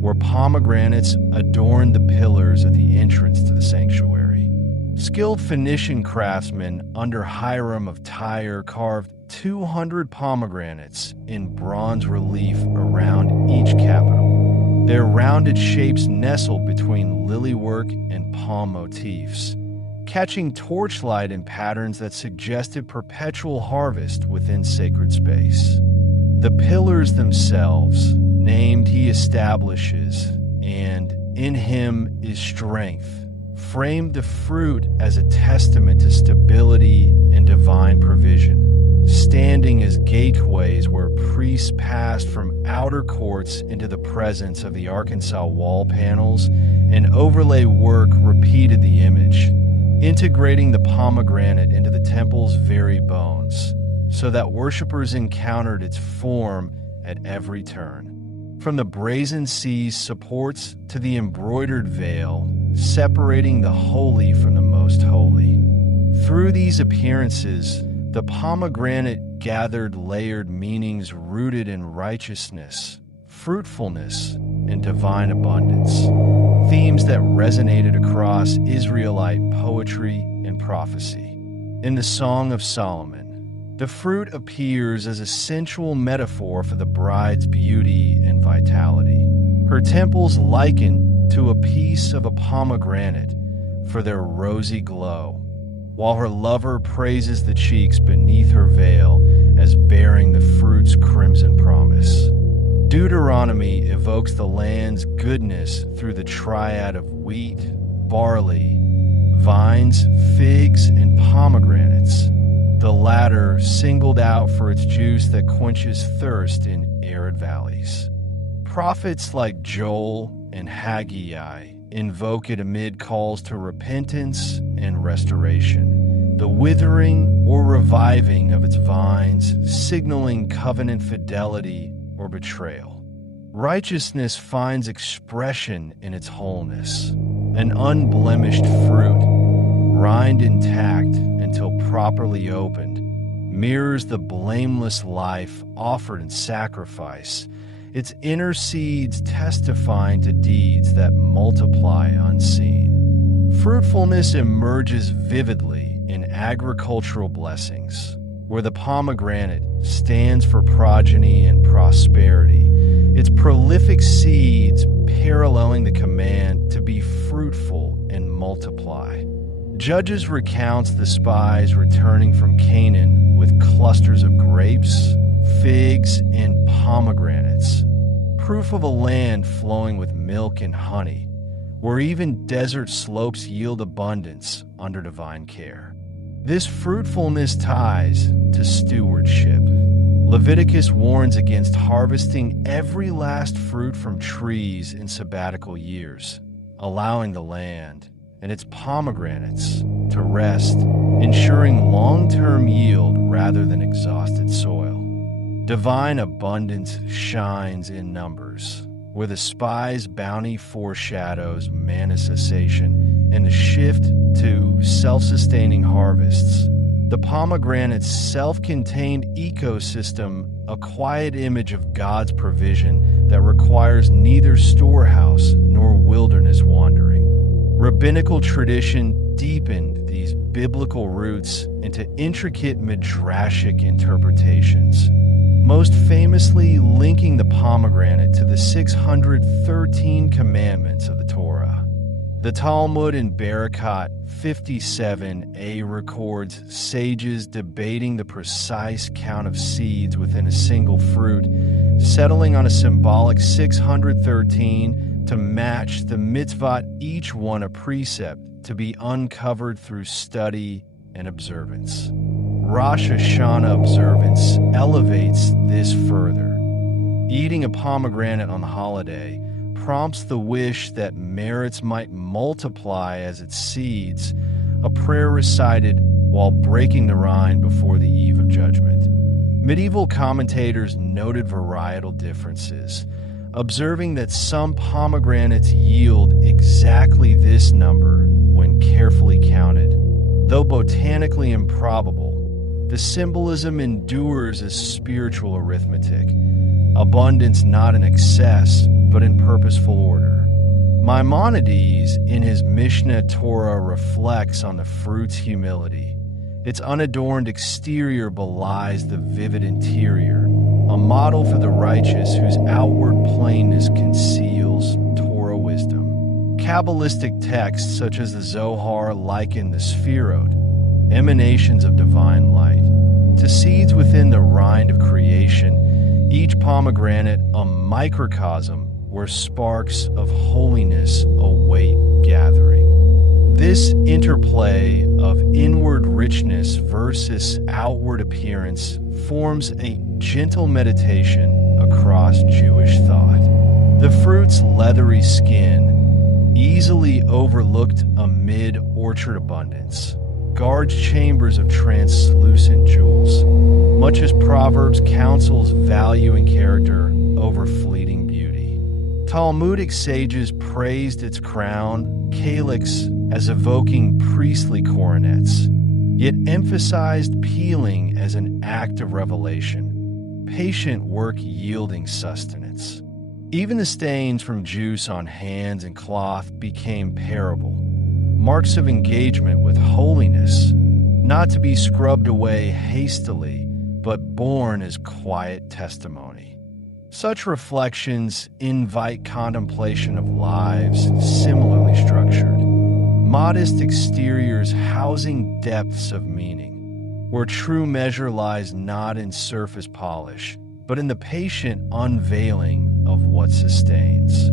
where pomegranates adorned the pillars at the entrance to the sanctuary. Skilled Phoenician craftsmen under Hiram of Tyre carved 200 pomegranates in bronze relief around each capital. Their rounded shapes nestled between lilywork and palm motifs, catching torchlight in patterns that suggested perpetual harvest within sacred space. The pillars themselves, named He establishes, and in Him is strength, framed the fruit as a testament to stability and divine provision, standing as gateways where priests passed from outer courts into the presence of the Arkansas wall panels, and overlay work repeated the image, integrating the pomegranate into the temple's very bones, so that worshipers encountered its form at every turn. From the brazen sea's supports to the embroidered veil, separating the holy from the most holy. Through these appearances, the pomegranate gathered layered meanings rooted in righteousness, fruitfulness, and divine abundance, themes that resonated across Israelite poetry and prophecy. In the Song of Solomon, the fruit appears as a sensual metaphor for the bride's beauty and vitality. Her temples likened to a piece of a pomegranate for their rosy glow, while her lover praises the cheeks beneath her veil as bearing the fruit's crimson promise. Deuteronomy evokes the land's goodness through the triad of wheat, barley, vines, figs, and pomegranates, the latter singled out for its juice that quenches thirst in arid valleys. Prophets like Joel and Haggai invoke it amid calls to repentance and restoration, the withering or reviving of its vines, signaling covenant fidelity or betrayal. Righteousness finds expression in its wholeness, an unblemished fruit, rind intact until properly opened, mirrors the blameless life offered in sacrifice, its inner seeds testifying to deeds that multiply unseen. Fruitfulness emerges vividly in agricultural blessings, where the pomegranate stands for progeny and prosperity, its prolific seeds paralleling the command to be fruitful and multiply. Judges recounts the spies returning from Canaan with clusters of grapes, figs, and pomegranates, proof of a land flowing with milk and honey, where even desert slopes yield abundance under divine care. This fruitfulness ties to stewardship. Leviticus warns against harvesting every last fruit from trees in sabbatical years, allowing the land and its pomegranates to rest, ensuring long-term yield rather than exhausted soil. Divine abundance shines in numbers, where the spy's bounty foreshadows manna cessation and the shift to self-sustaining harvests. The pomegranate's self-contained ecosystem, a quiet image of God's provision that requires neither storehouse nor wilderness wandering. Rabbinical tradition deepened these biblical roots into intricate midrashic interpretations, most famously linking the pomegranate to the 613 commandments of the Torah. The Talmud in Barakat 57a records sages debating the precise count of seeds within a single fruit, settling on a symbolic 613 to match the mitzvot, each one a precept to be uncovered through study and observance. Rosh Hashanah observance elevates this further. Eating a pomegranate on the holiday prompts the wish that merits might multiply as its seeds, a prayer recited while breaking the rind before the eve of judgment. Medieval commentators noted varietal differences, observing that some pomegranates yield exactly this number when carefully counted. Though botanically improbable, the symbolism endures as spiritual arithmetic, abundance not in excess, but in purposeful order. Maimonides, in his Mishnah Torah, reflects on the fruit's humility. Its unadorned exterior belies the vivid interior, a model for the righteous whose outward plainness conceals Torah wisdom. Kabbalistic texts such as the Zohar liken the Sphirot, emanations of divine light, to seeds within the rind of creation, each pomegranate a microcosm where sparks of holiness await gathering. This interplay of inward richness versus outward appearance forms a gentle meditation across Jewish thought. The fruit's leathery skin, easily overlooked amid orchard abundance, guards chambers of translucent jewels, much as Proverbs counsels value and character over fleeting beauty. Talmudic sages praised its crown, calyx, as evoking priestly coronets, yet emphasized peeling as an act of revelation, patient work yielding sustenance. Even the stains from juice on hands and cloth became parable, marks of engagement with holiness, not to be scrubbed away hastily, but borne as quiet testimony. Such reflections invite contemplation of lives similarly structured, modest exteriors housing depths of meaning, where true measure lies not in surface polish, but in the patient unveiling of what sustains.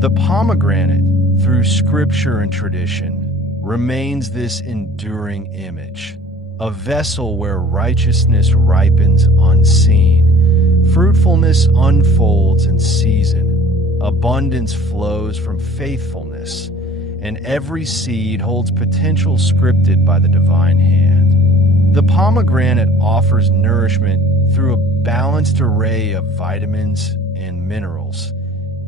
The pomegranate, through scripture and tradition, remains this enduring image, a vessel where righteousness ripens unseen, fruitfulness unfolds in season, abundance flows from faithfulness, and every seed holds potential scripted by the divine hand. The pomegranate offers nourishment through a balanced array of vitamins and minerals,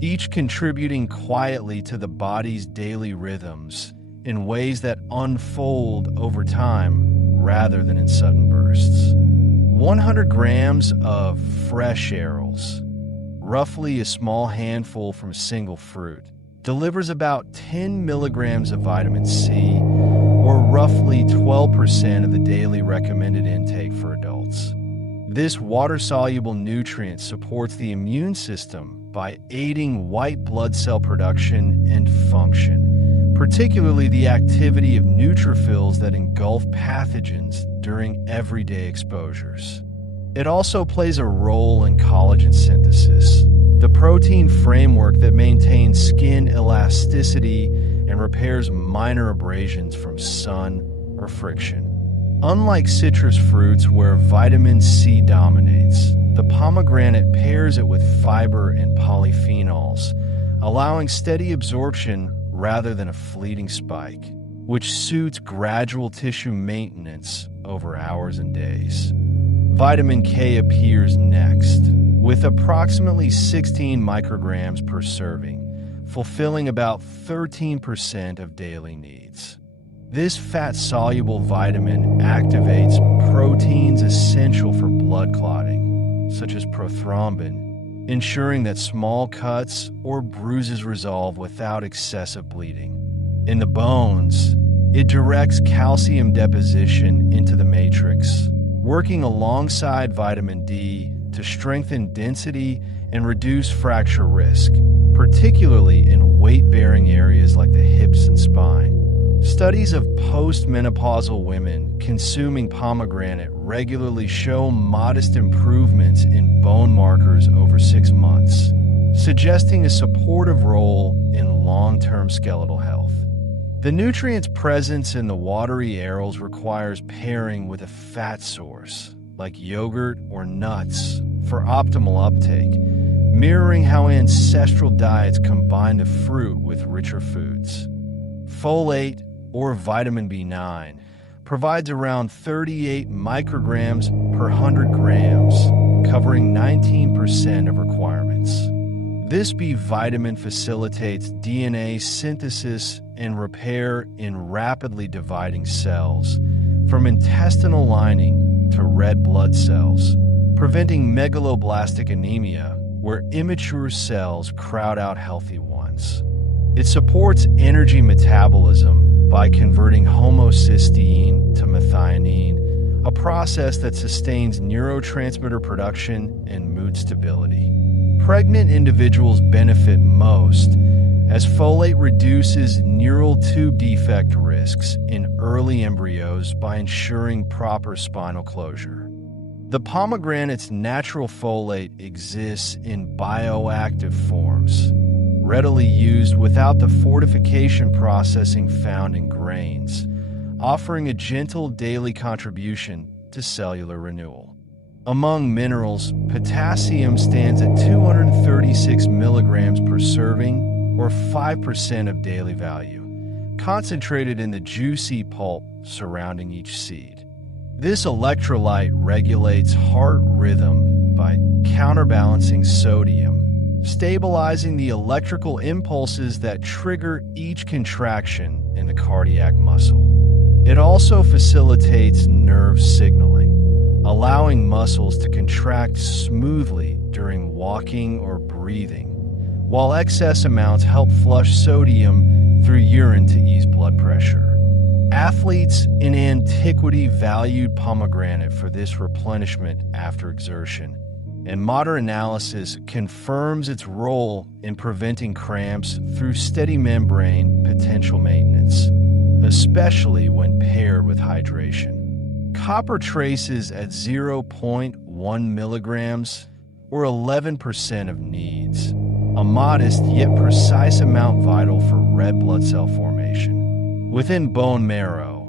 each contributing quietly to the body's daily rhythms in ways that unfold over time rather than in sudden bursts. 100 grams of fresh arils, roughly a small handful from a single fruit, delivers about 10 milligrams of vitamin C, or roughly 12% of the daily recommended intake for adults. This water-soluble nutrient supports the immune system by aiding white blood cell production and function, particularly the activity of neutrophils that engulf pathogens during everyday exposures. It also plays a role in collagen synthesis, the protein framework that maintains skin elasticity and repairs minor abrasions from sun or friction. Unlike citrus fruits where vitamin C dominates, the pomegranate pairs it with fiber and polyphenols, allowing steady absorption rather than a fleeting spike, which suits gradual tissue maintenance over hours and days. Vitamin K appears next, with approximately 16 micrograms per serving, fulfilling about 13% of daily needs. This fat-soluble vitamin activates proteins essential for blood clotting, such as prothrombin, ensuring that small cuts or bruises resolve without excessive bleeding. In the bones, it directs calcium deposition into the matrix, working alongside vitamin D to strengthen density and reduce fracture risk, particularly in weight-bearing areas like the hips and spine. Studies of postmenopausal women consuming pomegranate regularly show modest improvements in bone markers over 6 months, suggesting a supportive role in long-term skeletal health. The nutrient's presence in the watery arils requires pairing with a fat source, like yogurt or nuts, for optimal uptake, mirroring how ancestral diets combined the fruit with richer foods. Folate, or vitamin B9, provides around 38 micrograms per 100 grams, covering 19% of requirements. This B vitamin facilitates DNA synthesis and repair in rapidly dividing cells, from intestinal lining to red blood cells, preventing megaloblastic anemia, where immature cells crowd out healthy ones. It supports energy metabolism by converting homocysteine to methionine, a process that sustains neurotransmitter production and mood stability. Pregnant individuals benefit most, as folate reduces neural tube defect risks in early embryos by ensuring proper spinal closure. The pomegranate's natural folate exists in bioactive forms, readily used without the fortification processing found in grains, offering a gentle daily contribution to cellular renewal. Among minerals, potassium stands at 236 milligrams per serving, or 5% of daily value, concentrated in the juicy pulp surrounding each seed. This electrolyte regulates heart rhythm by counterbalancing sodium, stabilizing the electrical impulses that trigger each contraction in the cardiac muscle. It also facilitates nerve signaling, allowing muscles to contract smoothly during walking or breathing, while excess amounts help flush sodium through urine to ease blood pressure. Athletes in antiquity valued pomegranate for this replenishment after exertion, and modern analysis confirms its role in preventing cramps through steady membrane potential maintenance, especially when paired with hydration. Copper traces at 0.1 milligrams, or 11% of needs, a modest yet precise amount vital for red blood cell formation. Within bone marrow,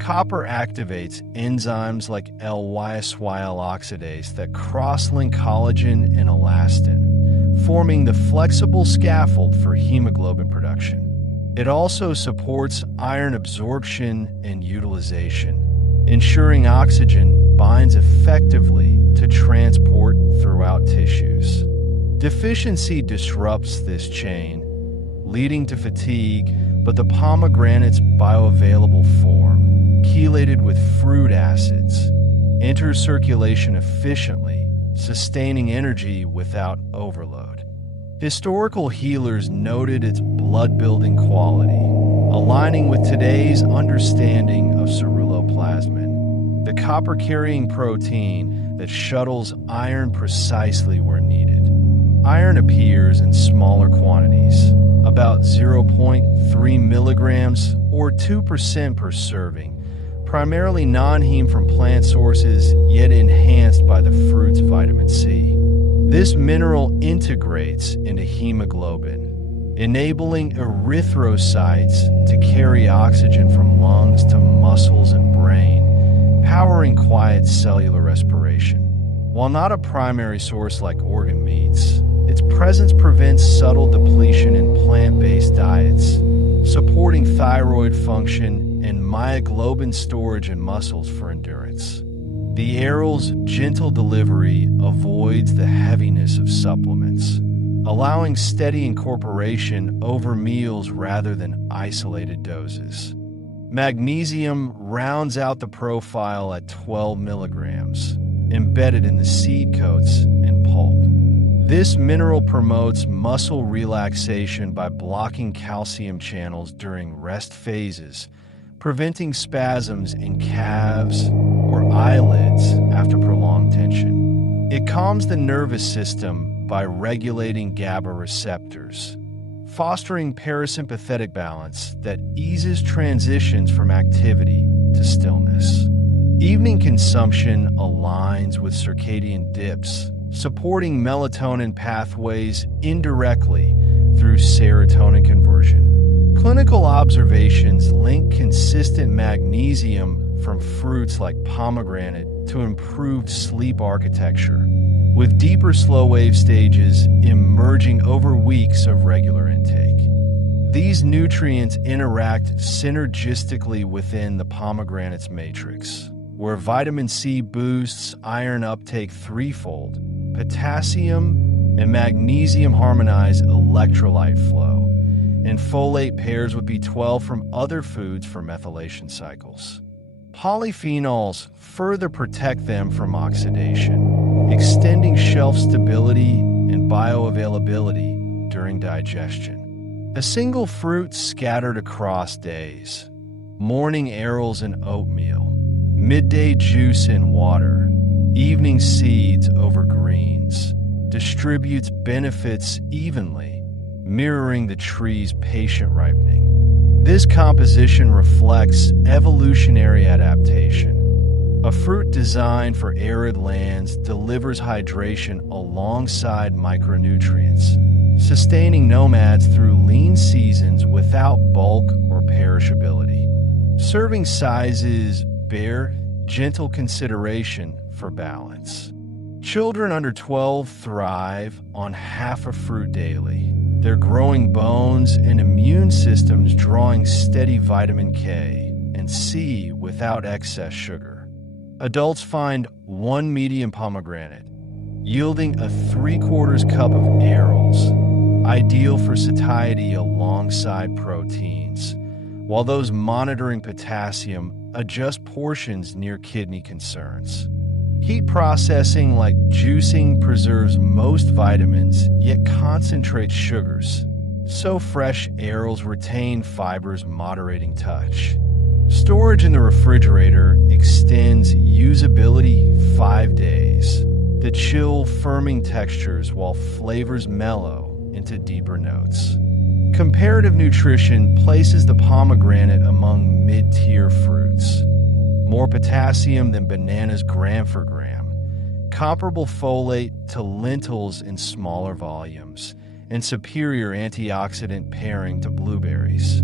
copper activates enzymes like L-lysosyl oxidase that cross-link collagen and elastin, forming the flexible scaffold for hemoglobin production. It also supports iron absorption and utilization, ensuring oxygen binds effectively to transport throughout tissues. Deficiency disrupts this chain, leading to fatigue, but the pomegranate's bioavailable form, chelated with fruit acids, enters circulation efficiently, sustaining energy without overload. Historical healers noted its blood-building quality, aligning with today's understanding of ceruloplasmin, the copper-carrying protein that shuttles iron precisely where needed. Iron appears in smaller quantities, about 0.3 milligrams or 2% per serving, primarily non-heme from plant sources, yet enhanced by the fruit's vitamin C. This mineral integrates into hemoglobin, enabling erythrocytes to carry oxygen from lungs to muscles and brain, powering quiet cellular respiration. While not a primary source like organ meats, its presence prevents subtle depletion in plant-based diets, supporting thyroid function and myoglobin storage in muscles for endurance. The arrow's gentle delivery avoids the heaviness of supplements, allowing steady incorporation over meals rather than isolated doses. Magnesium rounds out the profile at 12 milligrams, embedded in the seed coats and pulp. This mineral promotes muscle relaxation by blocking calcium channels during rest phases, preventing spasms in calves or eyelids after prolonged tension. It calms the nervous system by regulating GABA receptors, fostering parasympathetic balance that eases transitions from activity to stillness. Evening consumption aligns with circadian dips, supporting melatonin pathways indirectly through serotonin conversion. Clinical observations link consistent magnesium from fruits like pomegranate to improved sleep architecture, with deeper slow-wave stages emerging over weeks of regular intake. These nutrients interact synergistically within the pomegranate's matrix, where vitamin C boosts iron uptake threefold, potassium and magnesium harmonize electrolyte flow, and folate pairs with B12 from other foods for methylation cycles. Polyphenols further protect them from oxidation, extending shelf stability and bioavailability during digestion. A single fruit scattered across days, morning arils in oatmeal, midday juice in water, evening seeds over greens, distributes benefits evenly, mirroring the tree's patient ripening. This composition reflects evolutionary adaptation. A fruit designed for arid lands delivers hydration alongside micronutrients, sustaining nomads through lean seasons without bulk or perishability. Serving sizes bear gentle consideration for balance. Children under 12 thrive on half a fruit daily, their growing bones and immune systems drawing steady vitamin K and C without excess sugar. Adults find 1 medium pomegranate, yielding a 3/4 cup of arils, ideal for satiety alongside proteins, while those monitoring potassium adjust portions near kidney concerns. Heat processing like juicing preserves most vitamins, yet concentrates sugars, so fresh arils retain fiber's moderating touch. Storage in the refrigerator extends usability 5 days. The chill, firming textures while flavors mellow into deeper notes. Comparative nutrition places the pomegranate among mid-tier fruits. More potassium than bananas gram for gram, comparable folate to lentils in smaller volumes, and superior antioxidant pairing to blueberries.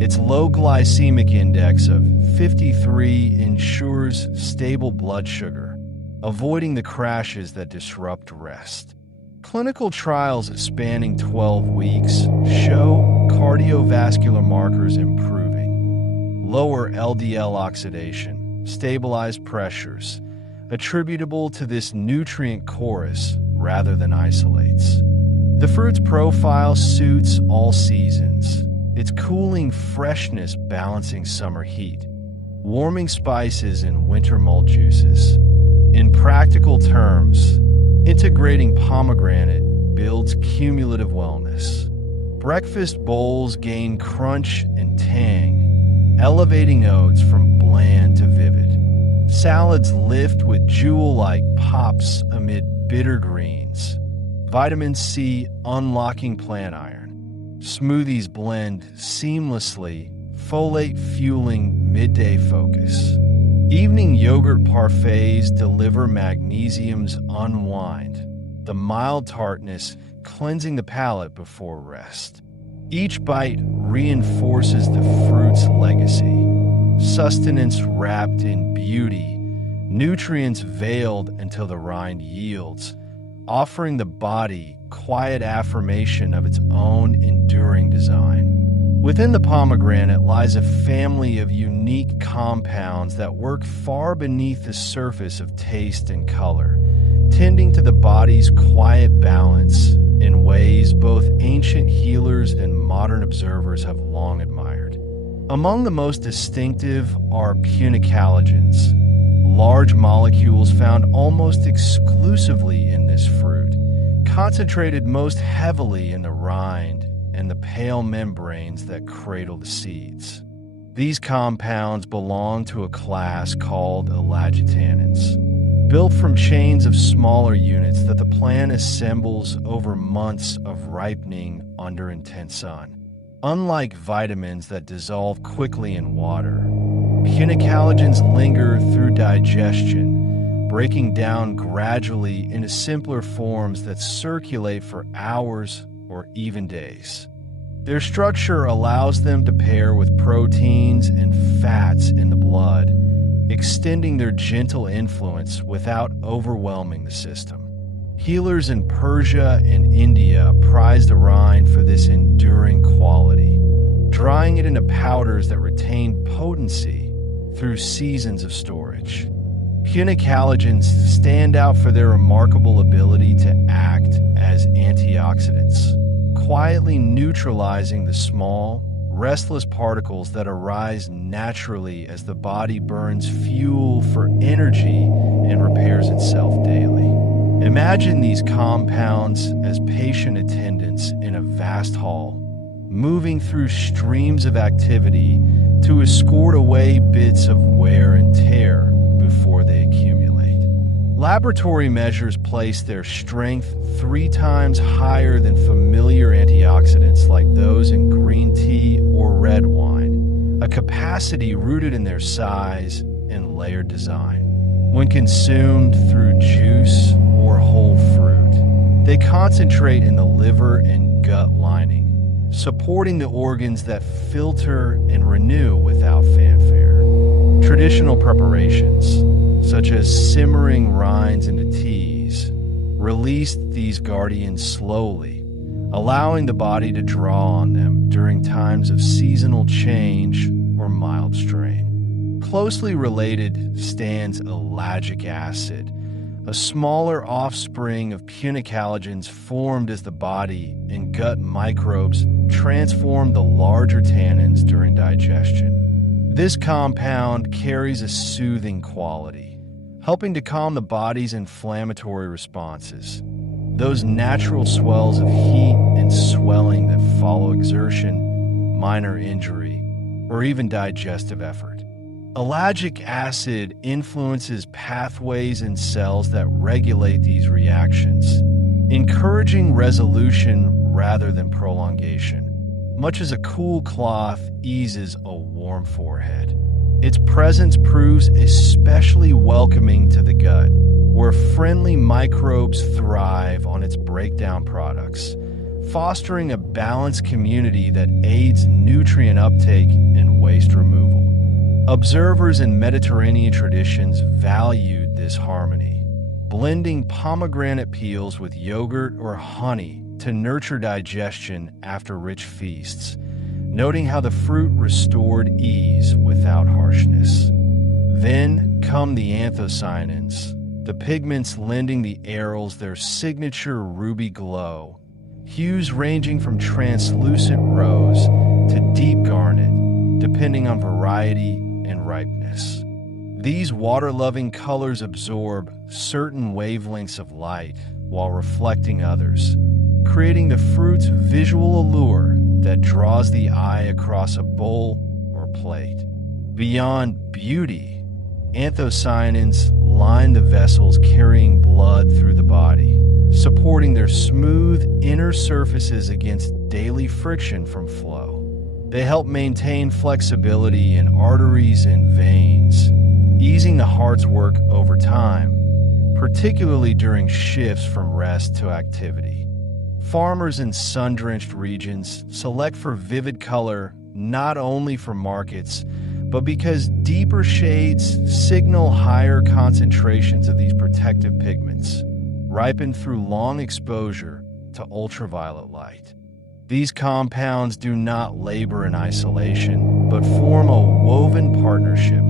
Its low glycemic index of 53 ensures stable blood sugar, avoiding the crashes that disrupt rest. Clinical trials spanning 12 weeks show cardiovascular markers improving, lower LDL oxidation, stabilized pressures, attributable to this nutrient chorus rather than isolates. The fruit's profile suits all seasons, its cooling freshness balancing summer heat, warming spices and winter mulled juices. In practical terms, integrating pomegranate builds cumulative wellness. Breakfast bowls gain crunch and tang, elevating oats from bland to vivid. Salads lift with jewel-like pops amid bitter greens. Vitamin C unlocking plant iron. Smoothies blend seamlessly, folate fueling midday focus. Evening yogurt parfaits deliver magnesium's unwind, the mild tartness cleansing the palate before rest. Each bite reinforces the fruit's legacy. Sustenance wrapped in beauty, nutrients veiled until the rind yields, offering the body quiet affirmation of its own enduring design. Within the pomegranate lies a family of unique compounds that work far beneath the surface of taste and color, tending to the body's quiet balance in ways both ancient healers and modern observers have long admired. Among the most distinctive are punicalagins, large molecules found almost exclusively in this fruit, concentrated most heavily in the rind and the pale membranes that cradle the seeds. These compounds belong to a class called elagitannins, built from chains of smaller units that the plant assembles over months of ripening under intense sun. Unlike vitamins that dissolve quickly in water, punicalagins linger through digestion, breaking down gradually into simpler forms that circulate for hours or even days. Their structure allows them to pair with proteins and fats in the blood, extending their gentle influence without overwhelming the system. Healers in Persia and India prize the rind for this enduring quality, drying it into powders that retain potency through seasons of storage. Punicalagins stand out for their remarkable ability to act as antioxidants, quietly neutralizing the small, restless particles that arise naturally as the body burns fuel for energy and repairs itself daily. Imagine these compounds as patient attendants in a vast hall, moving through streams of activity to escort away bits of wear and tear before they accumulate. Laboratory measures place their strength 3 times higher than familiar antioxidants like those in green tea or red wine, a capacity rooted in their size and layered design. When consumed through juice or whole fruit, they concentrate in the liver and gut lining, supporting the organs that filter and renew without fanfare. Traditional preparations, such as simmering rinds into teas, release these guardians slowly, allowing the body to draw on them during times of seasonal change or mild strain. Closely related stands ellagic acid, a smaller offspring of punicalagins formed as the body and gut microbes transform the larger tannins during digestion. This compound carries a soothing quality, helping to calm the body's inflammatory responses, those natural swells of heat and swelling that follow exertion, minor injury, or even digestive effort. Ellagic acid influences pathways in cells that regulate these reactions, encouraging resolution rather than prolongation, much as a cool cloth eases a warm forehead. Its presence proves especially welcoming to the gut, where friendly microbes thrive on its breakdown products, fostering a balanced community that aids nutrient uptake and waste removal. Observers in Mediterranean traditions valued this harmony, blending pomegranate peels with yogurt or honey to nurture digestion after rich feasts, noting how the fruit restored ease without harshness. Then come the anthocyanins, the pigments lending the arils their signature ruby glow, hues ranging from translucent rose to deep garnet, depending on variety and ripeness. These water-loving colors absorb certain wavelengths of light while reflecting others, creating the fruit's visual allure that draws the eye across a bowl or plate. Beyond beauty, anthocyanins line the vessels carrying blood through the body, supporting their smooth inner surfaces against daily friction from flow. They help maintain flexibility in arteries and veins, easing the heart's work over time, particularly during shifts from rest to activity. Farmers in sun-drenched regions select for vivid color not only for markets, but because deeper shades signal higher concentrations of these protective pigments, ripened through long exposure to ultraviolet light. These compounds do not labor in isolation, but form a woven partnership,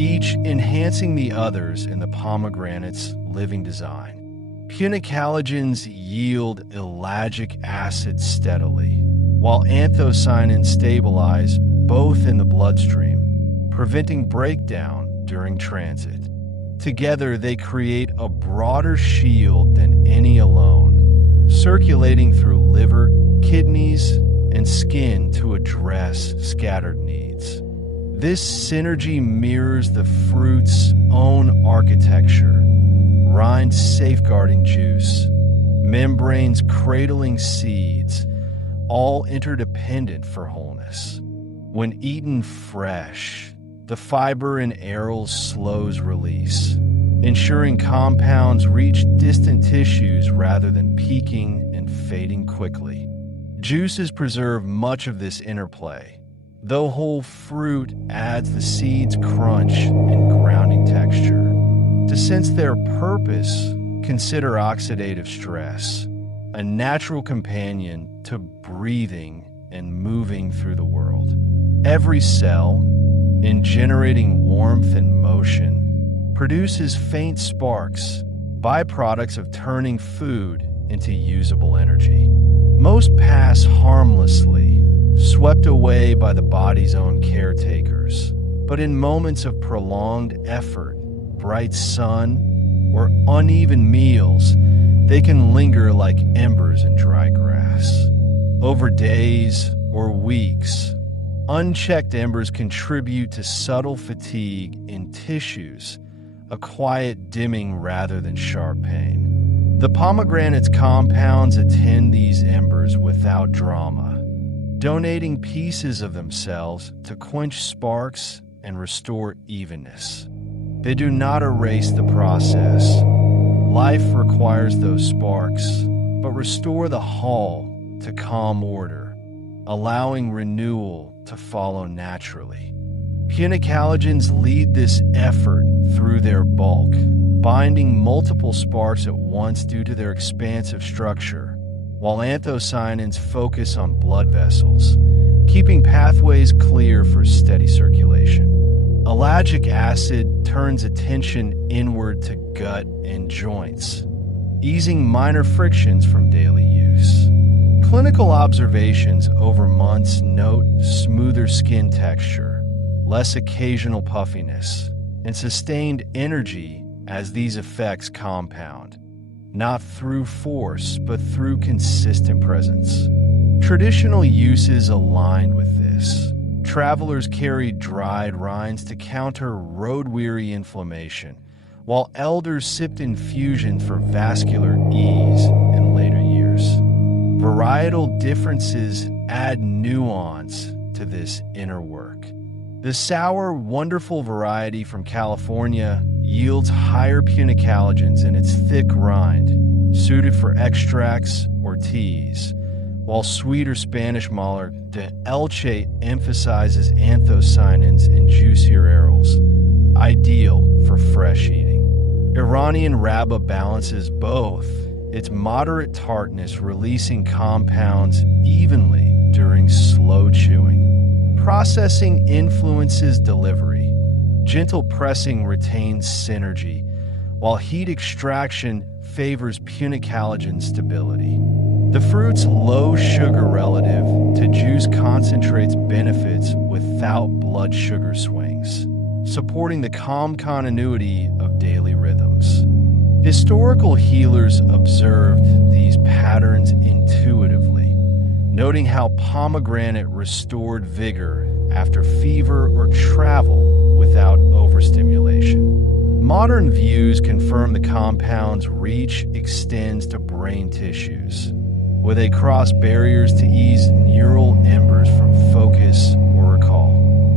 each enhancing the others in the pomegranate's living design. Punicalagins yield ellagic acid steadily, while anthocyanins stabilize both in the bloodstream, preventing breakdown during transit. Together, they create a broader shield than any alone, circulating through liver, kidneys, and skin to address scattered needs. This synergy mirrors the fruit's own architecture, rind safeguarding juice, membranes cradling seeds, all interdependent for wholeness. When eaten fresh, the fiber in arils slows release, ensuring compounds reach distant tissues rather than peaking and fading quickly. Juices preserve much of this interplay, though whole fruit adds the seed's crunch and grounding texture. To sense their purpose, consider oxidative stress, a natural companion to breathing and moving through the world. Every cell, in generating warmth and motion, produces faint sparks, byproducts of turning food into usable energy. Most pass harmlessly, swept away by the body's own caretakers, but in moments of prolonged effort, bright sun, or uneven meals, they can linger like embers in dry grass. Over days or weeks, unchecked embers contribute to subtle fatigue in tissues, a quiet dimming rather than sharp pain. The pomegranate's compounds attend these embers without drama, donating pieces of themselves to quench sparks and restore evenness. They do not erase the process. Life requires those sparks, but restore the hull to calm order, allowing renewal to follow naturally. Punicalagins lead this effort through their bulk, binding multiple sparks at once due to their expansive structure, while anthocyanins focus on blood vessels, keeping pathways clear for steady circulation. Ellagic acid turns attention inward to gut and joints, easing minor frictions from daily use. Clinical observations over months note smoother skin texture, less occasional puffiness, and sustained energy as these effects compound, not through force, but through consistent presence. Traditional uses aligned with this. Travelers carried dried rinds to counter road-weary inflammation, while elders sipped infusion for vascular ease in later years. Varietal differences add nuance to this inner work. The sour, wonderful variety from California yields higher punicalagins in its thick rind, suited for extracts or teas, while sweeter Spanish Malheur de Elche emphasizes anthocyanins in juicier arils, ideal for fresh eating. Iranian Raba balances both, its moderate tartness releasing compounds evenly during slow chewing. Processing influences delivery. Gentle pressing retains synergy, while heat extraction favors punicalagin stability. The fruit's low sugar relative to juice concentrates benefits without blood sugar swings, supporting the calm continuity of daily rhythms. Historical healers observed these patterns intuitively, noting how pomegranate restored vigor after fever or travel without overstimulation. Modern views confirm the compound's reach extends to brain tissues, where they cross barriers to ease neural embers from focus or recall.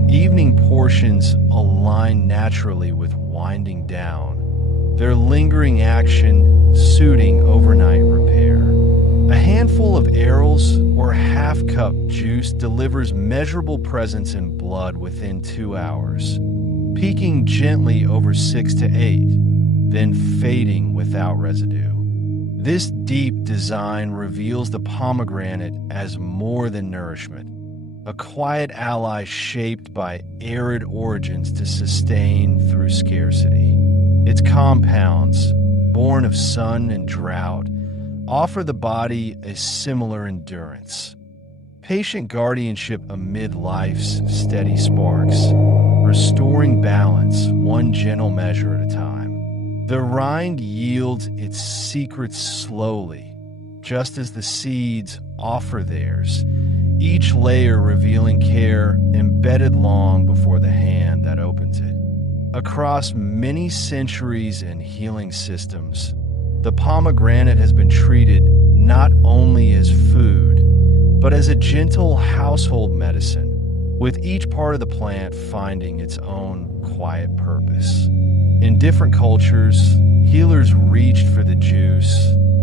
Evening portions align naturally with winding down, their lingering action suiting overnight repair. A handful of arils or half-cup juice delivers measurable presence in blood within 2 hours, peaking gently over 6 to 8, then fading without residue. This deep design reveals the pomegranate as more than nourishment, a quiet ally shaped by arid origins to sustain through scarcity. Its compounds, born of sun and drought, offer the body a similar endurance. Patient guardianship amid life's steady sparks, restoring balance one gentle measure at a time. The rind yields its secrets slowly, just as the seeds offer theirs, each layer revealing care embedded long before the hand that opens it. Across many centuries and healing systems, the pomegranate has been treated not only as food, but as a gentle household medicine, with each part of the plant finding its own quiet purpose. In different cultures, healers reached for the juice,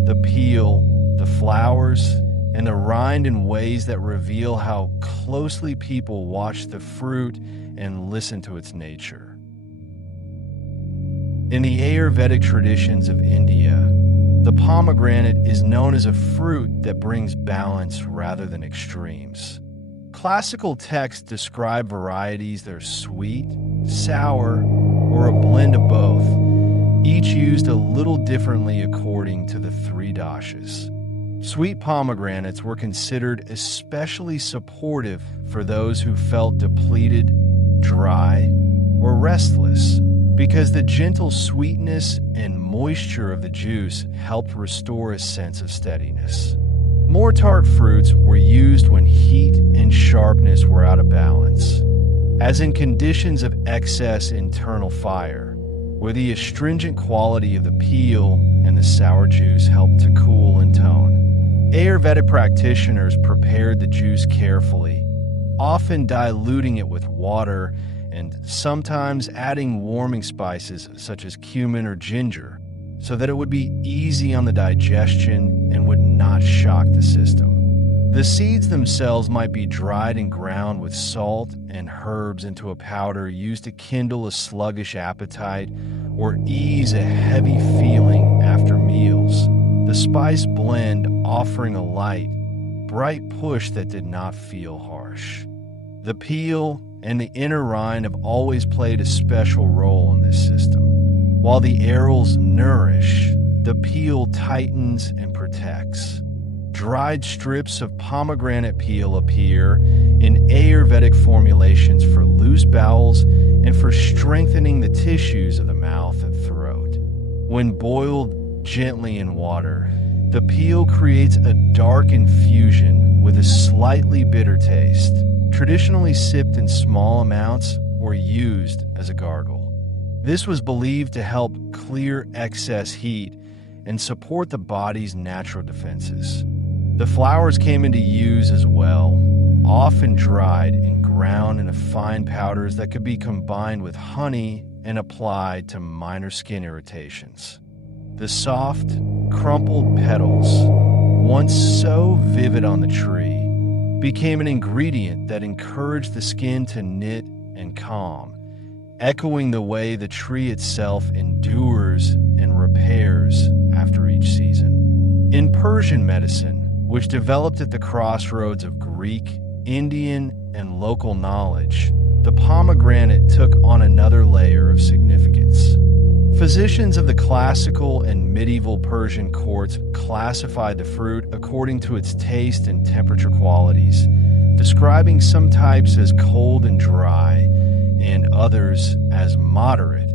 the peel, the flowers, and the rind in ways that reveal how closely people watch the fruit and listen to its nature. In the Ayurvedic traditions of India, the pomegranate is known as a fruit that brings balance rather than extremes. Classical texts describe varieties that are sweet, sour, or a blend of both, each used a little differently according to the three dashas. Sweet pomegranates were considered especially supportive for those who felt depleted, dry, or restless, because the gentle sweetness and moisture of the juice helped restore a sense of steadiness. More tart fruits were used when heat and sharpness were out of balance, as in conditions of excess internal fire, where the astringent quality of the peel and the sour juice helped to cool and tone. Ayurvedic practitioners prepared the juice carefully, often diluting it with water and sometimes adding warming spices such as cumin or ginger, so that it would be easy on the digestion and would not shock the system. The seeds themselves might be dried and ground with salt and herbs into a powder used to kindle a sluggish appetite or ease a heavy feeling after meals. The spice blend offering a light, bright push that did not feel harsh. The peel and the inner rind have always played a special role in this system. While the arils nourish, the peel tightens and protects. Dried strips of pomegranate peel appear in Ayurvedic formulations for loose bowels and for strengthening the tissues of the mouth and throat. When boiled gently in water, the peel creates a dark infusion with a slightly bitter taste, traditionally sipped in small amounts or used as a gargle. This was believed to help clear excess heat and support the body's natural defenses. The flowers came into use as well, often dried and ground into fine powders that could be combined with honey and applied to minor skin irritations. The soft, crumpled petals, once so vivid on the tree, became an ingredient that encouraged the skin to knit and calm, echoing the way the tree itself endures and repairs after each season. In Persian medicine, which developed at the crossroads of Greek, Indian, and local knowledge, the pomegranate took on another layer of significance. Physicians of the classical and medieval Persian courts classified the fruit according to its taste and temperature qualities, describing some types as cold and dry and others as moderate,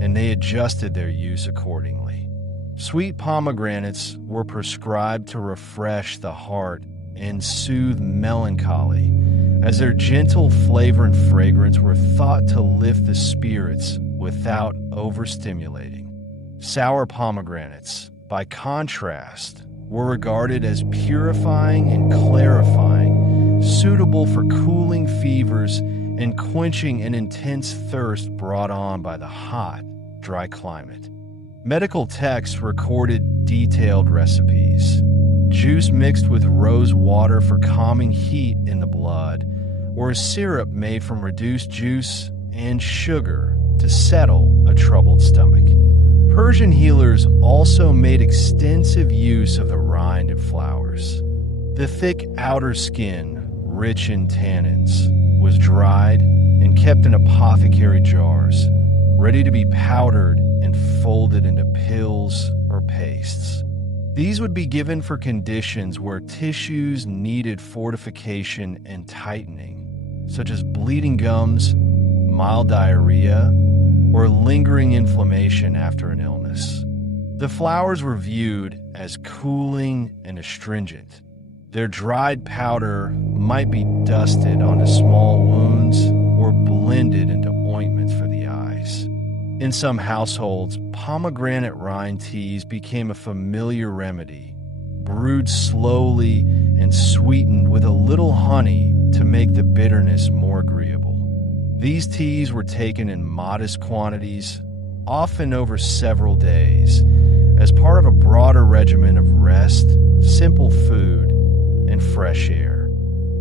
and they adjusted their use accordingly. Sweet pomegranates were prescribed to refresh the heart and soothe melancholy, as their gentle flavor and fragrance were thought to lift the spirits without overstimulating. Sour pomegranates, by contrast, were regarded as purifying and clarifying, suitable for cooling fevers and quenching an intense thirst brought on by the hot, dry climate. Medical texts recorded detailed recipes. Juice mixed with rose water for calming heat in the blood, or a syrup made from reduced juice and sugar to settle a troubled stomach. Persian healers also made extensive use of the rind and flowers. The thick outer skin, rich in tannins, was dried and kept in apothecary jars, ready to be powdered and folded into pills or pastes. These would be given for conditions where tissues needed fortification and tightening, such as bleeding gums, mild diarrhea, or lingering inflammation after an illness. The flowers were viewed as cooling and astringent. Their dried powder might be dusted onto small wounds or blended into ointments for the eyes. In some households, pomegranate rind teas became a familiar remedy, brewed slowly and sweetened with a little honey to make the bitterness more agreeable. These teas were taken in modest quantities, often over several days, as part of a broader regimen of rest, simple food, and fresh air.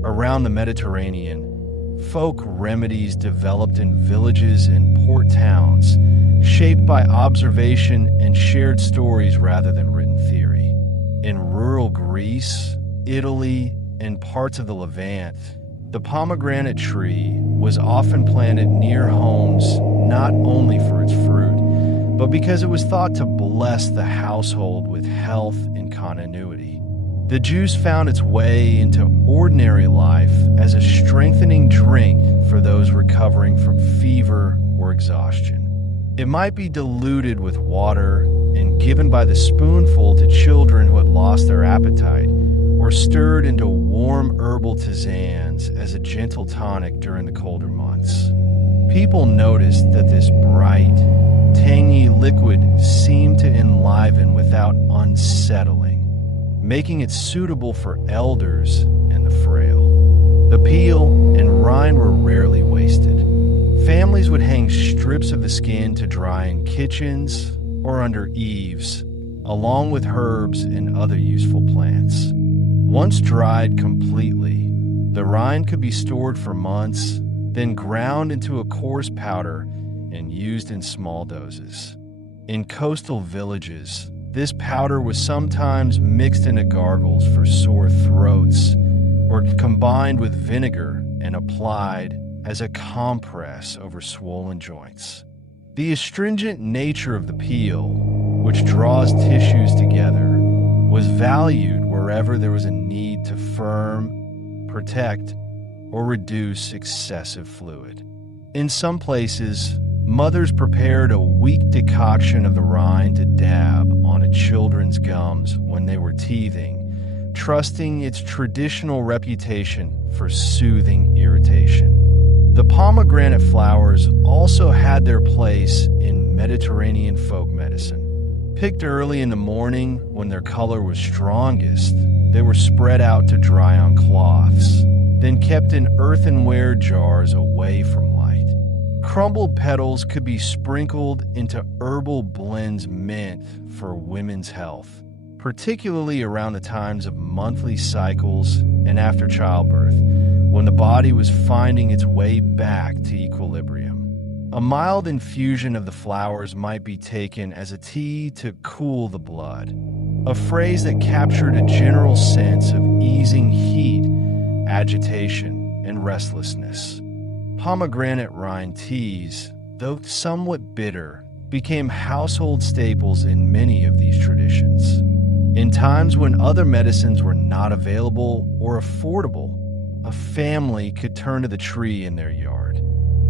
Around the Mediterranean, folk remedies developed in villages and port towns, shaped by observation and shared stories rather than written theory. In rural Greece, Italy, and parts of the Levant, the pomegranate tree was often planted near homes not only for its fruit, but because it was thought to bless the household with health and continuity. The juice found its way into ordinary life as a strengthening drink for those recovering from fever or exhaustion. It might be diluted with water and given by the spoonful to children who had lost their appetite, or stirred into warm herbal tisanes as a gentle tonic during the colder months. People noticed that this bright, tangy liquid seemed to enliven without unsettling, making it suitable for elders and the frail. The peel and rind were rarely wasted. Families would hang strips of the skin to dry in kitchens or under eaves, along with herbs and other useful plants. Once dried completely, the rind could be stored for months, then ground into a coarse powder and used in small doses. In coastal villages, this powder was sometimes mixed into gargles for sore throats, or combined with vinegar and applied as a compress over swollen joints. The astringent nature of the peel, which draws tissues together, was valued wherever there was a need to firm, protect, or reduce excessive fluid. In some places, mothers prepared a weak decoction of the rind to dab on a children's gums when they were teething, trusting its traditional reputation for soothing irritation. The pomegranate flowers also had their place in Mediterranean folk medicine. Picked early in the morning when their color was strongest, they were spread out to dry on cloths, then kept in earthenware jars away from light. Crumbled petals could be sprinkled into herbal blends meant for women's health, particularly around the times of monthly cycles and after childbirth, when the body was finding its way back to equilibrium. A mild infusion of the flowers might be taken as a tea to cool the blood, a phrase that captured a general sense of easing heat, agitation, and restlessness. Pomegranate rind teas, though somewhat bitter, became household staples in many of these traditions. In times when other medicines were not available or affordable, a family could turn to the tree in their yard.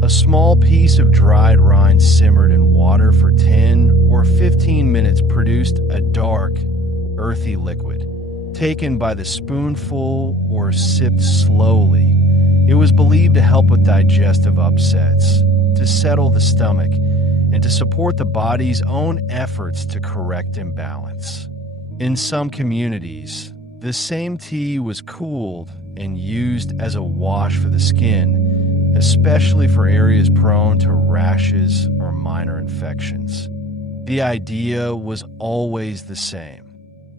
A small piece of dried rind simmered in water for 10 or 15 minutes produced a dark, earthy liquid. Taken by the spoonful or sipped slowly, it was believed to help with digestive upsets, to settle the stomach, and to support the body's own efforts to correct imbalance. In some communities, the same tea was cooled and used as a wash for the skin, especially for areas prone to rashes or minor infections. The idea was always the same.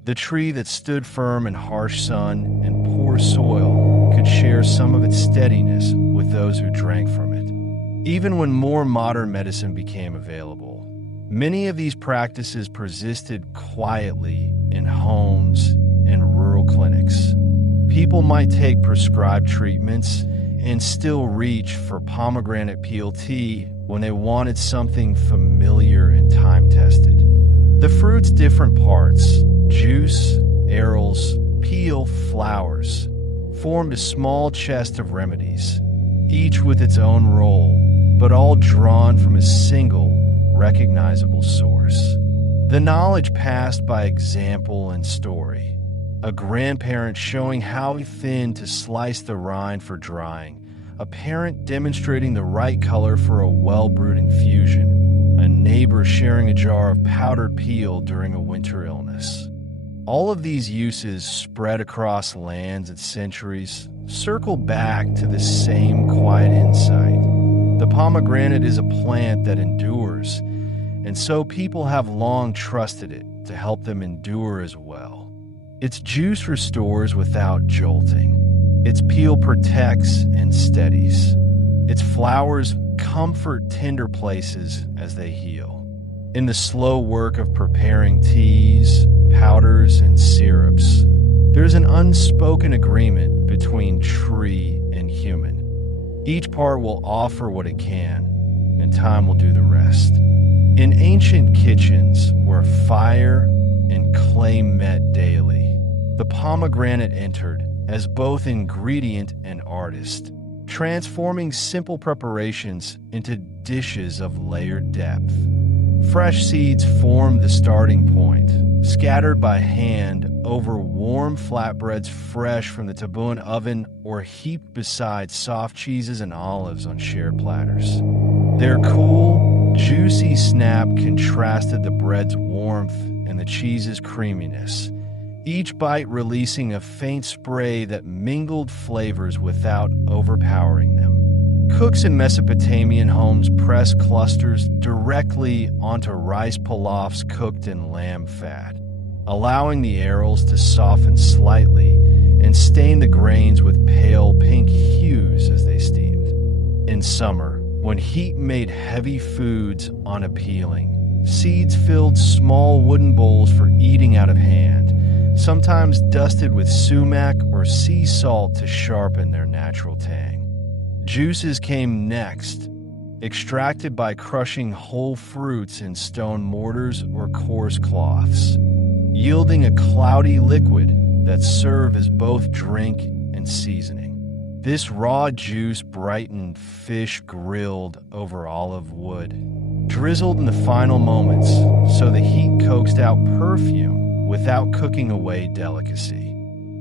The tree that stood firm in harsh sun and poor soil could share some of its steadiness with those who drank from it. Even when more modern medicine became available, many of these practices persisted quietly in homes and rural clinics. People might take prescribed treatments and still reach for pomegranate peel tea when they wanted something familiar and time-tested. The fruit's different parts, juice, arils, peel, flowers, formed a small chest of remedies, each with its own role, but all drawn from a single, recognizable source. The knowledge passed by example and story. A grandparent showing how thin to slice the rind for drying, a parent demonstrating the right color for a well-brewed infusion, a neighbor sharing a jar of powdered peel during a winter illness. All of these uses spread across lands and centuries, circle back to the same quiet insight. The pomegranate is a plant that endures, and so people have long trusted it to help them endure as well. Its juice restores without jolting. Its peel protects and steadies. Its flowers comfort tender places as they heal. In the slow work of preparing teas, powders, and syrups, there's an unspoken agreement between tree and human. Each part will offer what it can, and time will do the rest. In ancient kitchens where fire and clay met daily, the pomegranate entered as both ingredient and artist, transforming simple preparations into dishes of layered depth. Fresh seeds formed the starting point, scattered by hand over warm flatbreads fresh from the tabbouleh oven or heaped beside soft cheeses and olives on shared platters. Their cool, juicy snap contrasted the bread's warmth and the cheese's creaminess, each bite releasing a faint spray that mingled flavors without overpowering them. Cooks in Mesopotamian homes pressed clusters directly onto rice pilafs cooked in lamb fat, allowing the arils to soften slightly and stain the grains with pale pink hues as they steamed. In summer, when heat made heavy foods unappealing, seeds filled small wooden bowls for eating out of hand, sometimes dusted with sumac or sea salt to sharpen their natural tang. Juices came next, extracted by crushing whole fruits in stone mortars or coarse cloths, yielding a cloudy liquid that served as both drink and seasoning. This raw juice brightened fish grilled over olive wood, drizzled in the final moments so the heat coaxed out perfume without cooking away delicacy.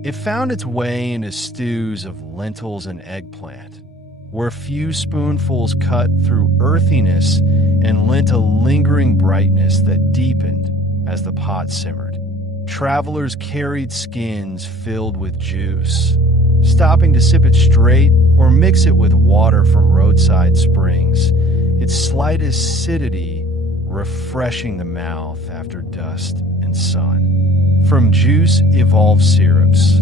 It found its way into stews of lentils and eggplant, where a few spoonfuls cut through earthiness and lent a lingering brightness that deepened as the pot simmered. Travelers carried skins filled with juice, stopping to sip it straight or mix it with water from roadside springs, its slight acidity refreshing the mouth after dust and sun. From juice evolved syrups,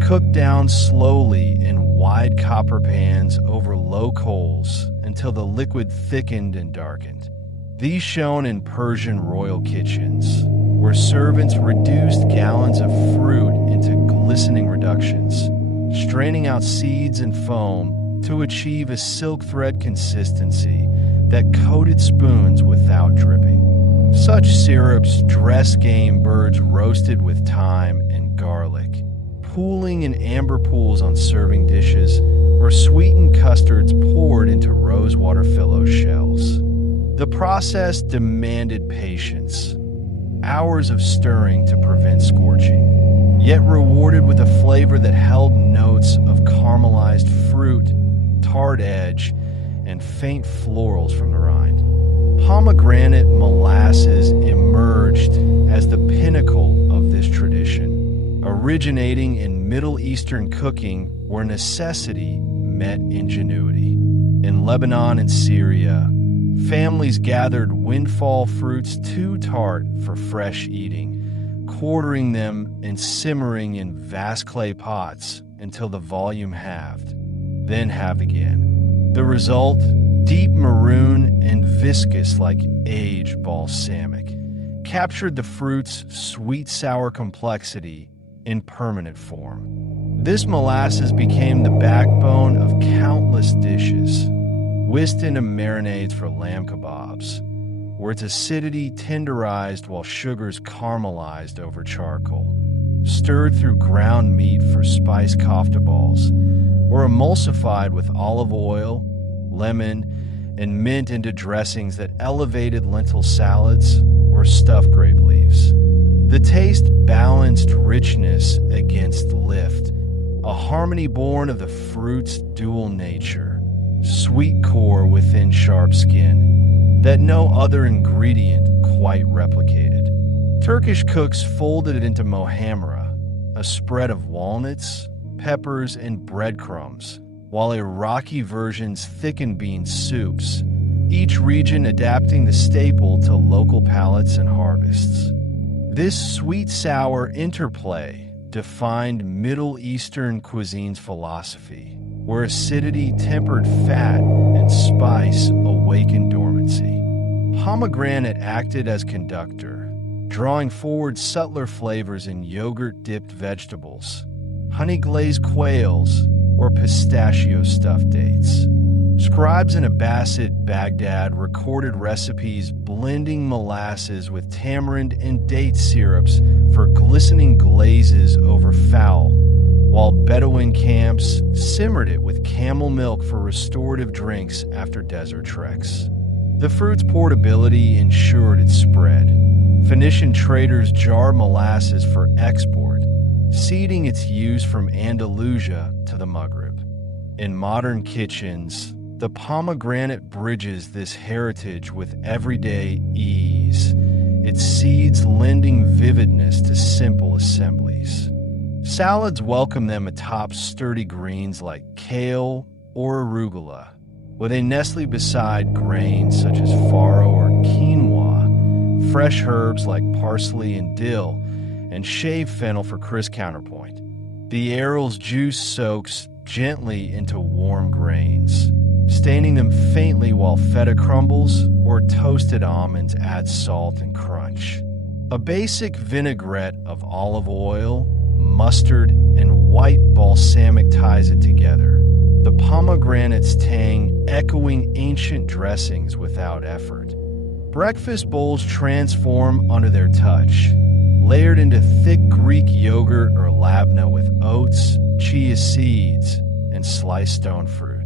cooked down slowly in wide copper pans over low coals until the liquid thickened and darkened. These shone in Persian royal kitchens, where servants reduced gallons of fruit into glistening reductions, straining out seeds and foam to achieve a silk thread consistency that coated spoons without dripping. Such syrups dressed game birds roasted with thyme and garlic, pooling in amber pools on serving dishes, or sweetened custards poured into rosewater filled shells. The process demanded patience, hours of stirring to prevent scorching, yet rewarded with a flavor that held notes of caramelized fruit, tart edge, and faint florals from the rind. Pomegranate molasses emerged as the pinnacle of this tradition, originating in Middle Eastern cooking where necessity met ingenuity. In Lebanon and Syria, families gathered windfall fruits too tart for fresh eating, quartering them and simmering in vast clay pots until the volume halved, then halved again. The result, deep maroon and viscous like aged balsamic, captured the fruit's sweet-sour complexity in permanent form. This molasses became the backbone of countless dishes, whisked into marinades for lamb kebabs, where its acidity tenderized while sugars caramelized over charcoal, stirred through ground meat for spiced kofta balls, or emulsified with olive oil, lemon, and mint into dressings that elevated lentil salads or stuffed grape leaves. The taste balanced richness against lift, a harmony born of the fruit's dual nature, sweet core within sharp skin, that no other ingredient quite replicated. Turkish cooks folded it into mohamra, a spread of walnuts, peppers, and breadcrumbs, while Iraqi versions thickened bean soups, each region adapting the staple to local palates and harvests. This sweet-sour interplay defined Middle Eastern cuisine's philosophy, where acidity tempered fat and spice awakened dormancy. Pomegranate acted as conductor, drawing forward subtler flavors in yogurt-dipped vegetables, honey-glazed quails, or pistachio-stuffed dates. Scribes in Abbasid Baghdad recorded recipes blending molasses with tamarind and date syrups for glistening glazes over fowl, while Bedouin camps simmered it with camel milk for restorative drinks after desert treks. The fruit's portability ensured its spread. Phoenician traders jarred molasses for export, seeding its use from Andalusia to the Maghreb. In modern kitchens, the pomegranate bridges this heritage with everyday ease, its seeds lending vividness to simple assemblies. Salads welcome them atop sturdy greens like kale or arugula, where they nestle beside grains such as farro or quinoa, fresh herbs like parsley and dill, and shaved fennel for crisp counterpoint. The arrow's juice soaks gently into warm grains, staining them faintly while feta crumbles or toasted almonds add salt and crunch. A basic vinaigrette of olive oil, mustard, and white balsamic ties it together, the pomegranate's tang echoing ancient dressings without effort. Breakfast bowls transform under their touch, layered into thick Greek yogurt or labna with oats, chia seeds, and sliced stone fruit.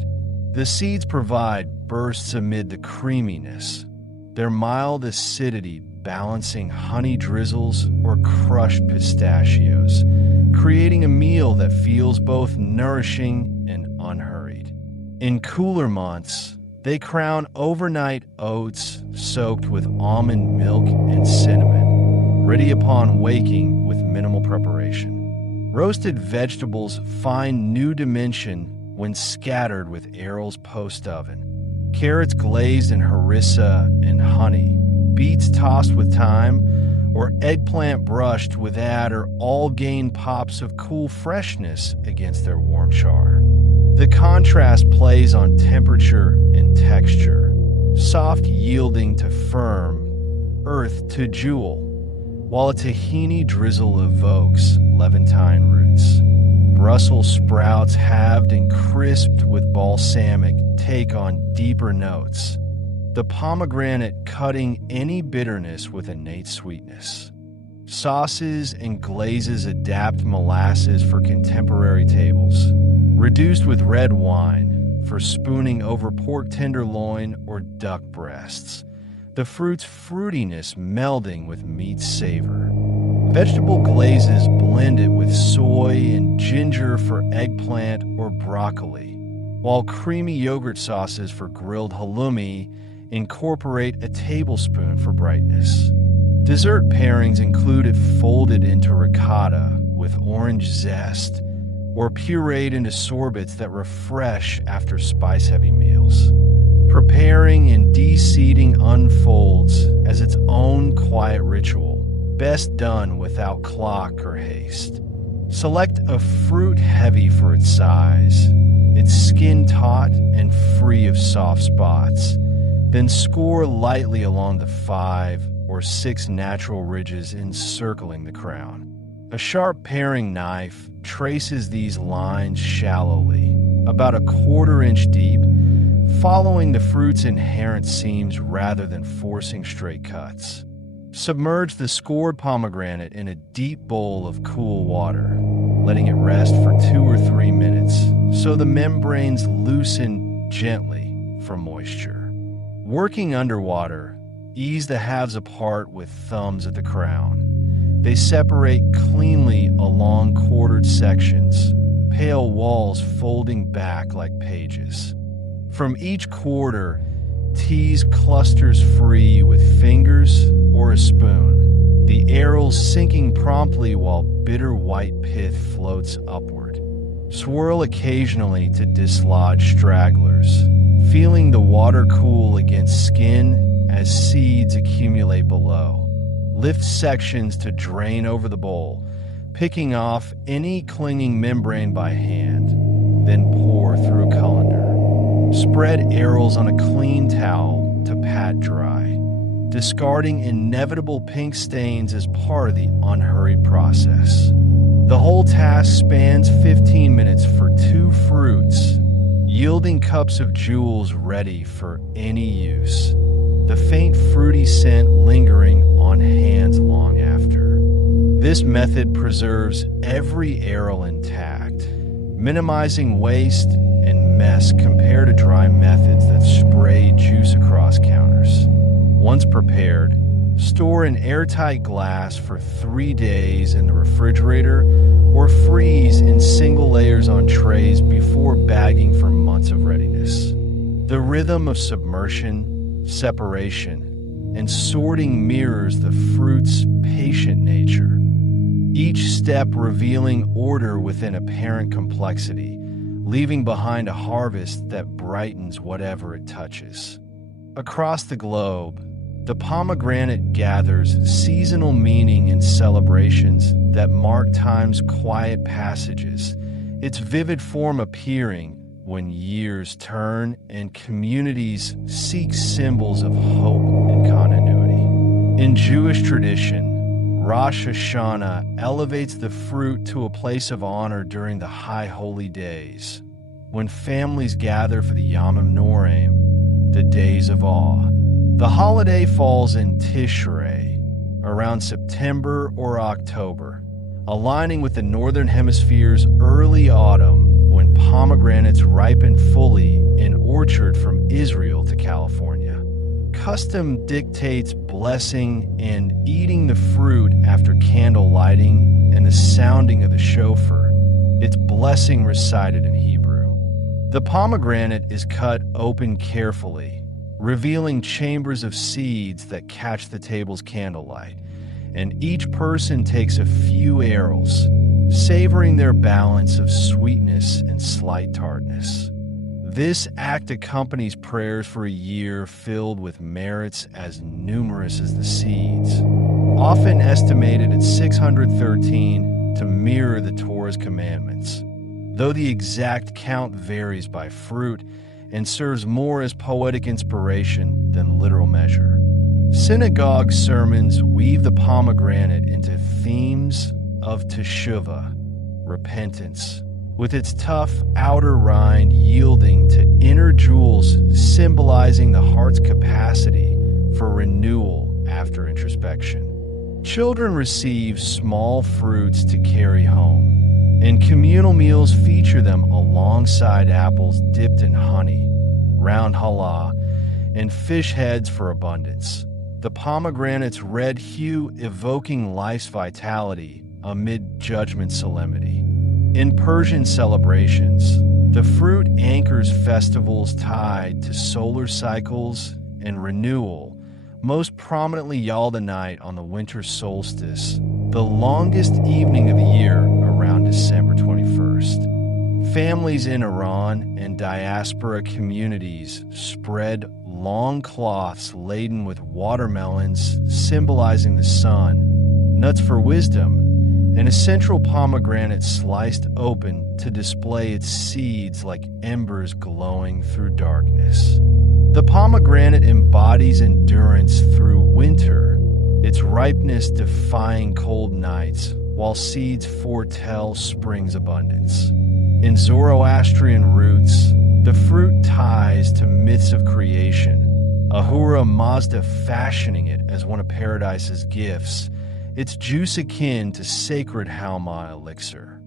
The seeds provide bursts amid the creaminess, their mild acidity balancing honey drizzles or crushed pistachios, creating a meal that feels both nourishing and unhurried. In cooler months, they crown overnight oats soaked with almond milk and cinnamon, ready upon waking with minimal preparation. Roasted vegetables find new dimension when scattered with Errol's post-oven. Carrots glazed in harissa and honey, beets tossed with thyme, or eggplant brushed with adder all gain pops of cool freshness against their warm char. The contrast plays on temperature and texture, soft yielding to firm, earth to jewel, while a tahini drizzle evokes Levantine roots. Brussels sprouts halved and crisped with balsamic take on deeper notes, the pomegranate cutting any bitterness with innate sweetness. Sauces and glazes adapt molasses for contemporary tables, reduced with red wine for spooning over pork tenderloin or duck breasts, the fruit's fruitiness melding with meat's savor. Vegetable glazes blend it with soy and ginger for eggplant or broccoli, while creamy yogurt sauces for grilled halloumi incorporate a tablespoon for brightness. Dessert pairings include it folded into ricotta with orange zest, or pureed into sorbets that refresh after spice-heavy meals. Preparing and de-seeding unfolds as its own quiet ritual, best done without clock or haste. Select a fruit heavy for its size, its skin taut and free of soft spots, then score lightly along the 5 or 6 natural ridges encircling the crown. A sharp paring knife traces these lines shallowly, about a 1/4 inch deep, following the fruit's inherent seams rather than forcing straight cuts. Submerge the scored pomegranate in a deep bowl of cool water, letting it rest for 2 or 3 minutes so the membranes loosen gently from moisture. Working underwater, ease the halves apart with thumbs at the crown. They separate cleanly along quartered sections, pale walls folding back like pages. From each quarter, tease clusters free with fingers or a spoon, the arrows sinking promptly while bitter white pith floats upward. Swirl occasionally to dislodge stragglers, feeling the water cool against skin as seeds accumulate below. Lift sections to drain over the bowl, picking off any clinging membrane by hand, then pour through a colander. Spread arils on a clean towel to pat dry, discarding inevitable pink stains as part of the unhurried process. The whole task spans 15 minutes for 2 fruits, yielding cups of jewels ready for any use, the faint fruity scent lingering on hands long after. This method preserves every aril intact, minimizing waste and mess compared to dry methods that spray juice across counters. Once prepared, store in airtight glass for 3 days in the refrigerator or freeze in single layers on trays before bagging for months of readiness. The rhythm of submersion, separation, and sorting mirrors the fruit's patient nature, each step revealing order within apparent complexity, leaving behind a harvest that brightens whatever it touches. Across the globe, the pomegranate gathers seasonal meaning in celebrations that mark time's quiet passages, its vivid form appearing when years turn and communities seek symbols of hope and continuity. In Jewish tradition, Rosh Hashanah elevates the fruit to a place of honor during the high holy days, when families gather for the Yom Noraim, the days of awe. The holiday falls in Tishrei, around September or October, aligning with the Northern Hemisphere's early autumn when pomegranates ripen fully in orchard from Israel to California. Custom dictates blessing and eating the fruit after candle lighting and the sounding of the shofar, its blessing recited in Hebrew. The pomegranate is cut open carefully, revealing chambers of seeds that catch the table's candlelight, and each person takes a few arils, savoring their balance of sweetness and slight tartness. This act accompanies prayers for a year filled with merits as numerous as the seeds, often estimated at 613 to mirror the Torah's commandments, though the exact count varies by fruit and serves more as poetic inspiration than literal measure. Synagogue sermons weave the pomegranate into themes of teshuvah, repentance, with its tough outer rind yielding to inner jewels symbolizing the heart's capacity for renewal after introspection. Children receive small fruits to carry home, and communal meals feature them alongside apples dipped in honey, round challah, and fish heads for abundance. The pomegranate's red hue evoking life's vitality amid judgment solemnity. In Persian celebrations, the fruit anchors festivals tied to solar cycles and renewal, most prominently Yalda Night on the winter solstice, the longest evening of the year around December 21st. Families in Iran and diaspora communities spread long cloths laden with watermelons symbolizing the sun, nuts for wisdom, and a central pomegranate sliced open to display its seeds like embers glowing through darkness. The pomegranate embodies endurance through winter, its ripeness defying cold nights, while seeds foretell spring's abundance. In Zoroastrian roots, the fruit ties to myths of creation, Ahura Mazda fashioning it as one of Paradise's gifts, its juice akin to sacred Halma elixir.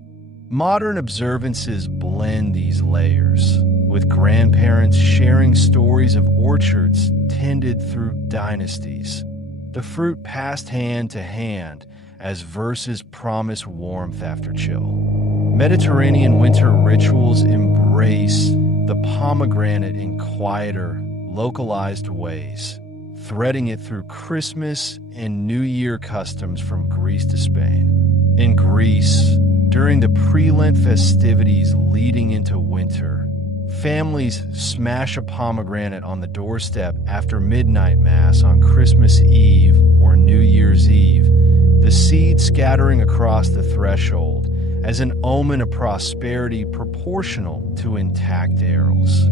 Modern observances blend these layers, with grandparents sharing stories of orchards tended through dynasties, the fruit passed hand to hand as verses promise warmth after chill. Mediterranean winter rituals embrace the pomegranate in quieter, localized ways, threading it through Christmas and New Year customs from Greece to Spain. In Greece, during the pre-Lent festivities leading into winter, families smash a pomegranate on the doorstep after midnight mass on Christmas Eve or New Year's Eve, the seed scattering across the threshold as an omen of prosperity proportional to intact arrows.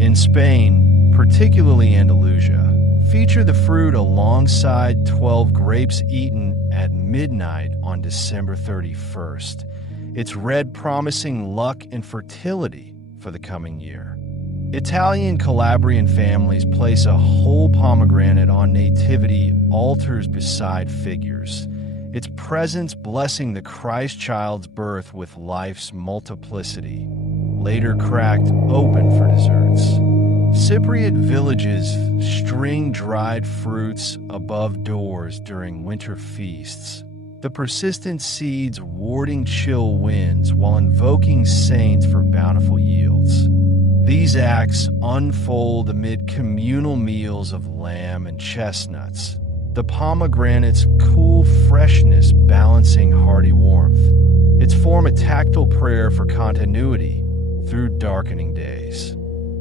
In Spain, particularly Andalusia, feature the fruit alongside 12 grapes eaten at midnight on December 31st. Its red promising luck and fertility for the coming year. Italian Calabrian families place a whole pomegranate on nativity altars beside figures, its presence blessing the Christ child's birth with life's multiplicity, later cracked open for desserts. Cypriot villages string dried fruits above doors during winter feasts, the persistent seeds warding chill winds while invoking saints for bountiful yields. These acts unfold amid communal meals of lamb and chestnuts, the pomegranate's cool freshness balancing hearty warmth. Its form a tactile prayer for continuity through darkening days.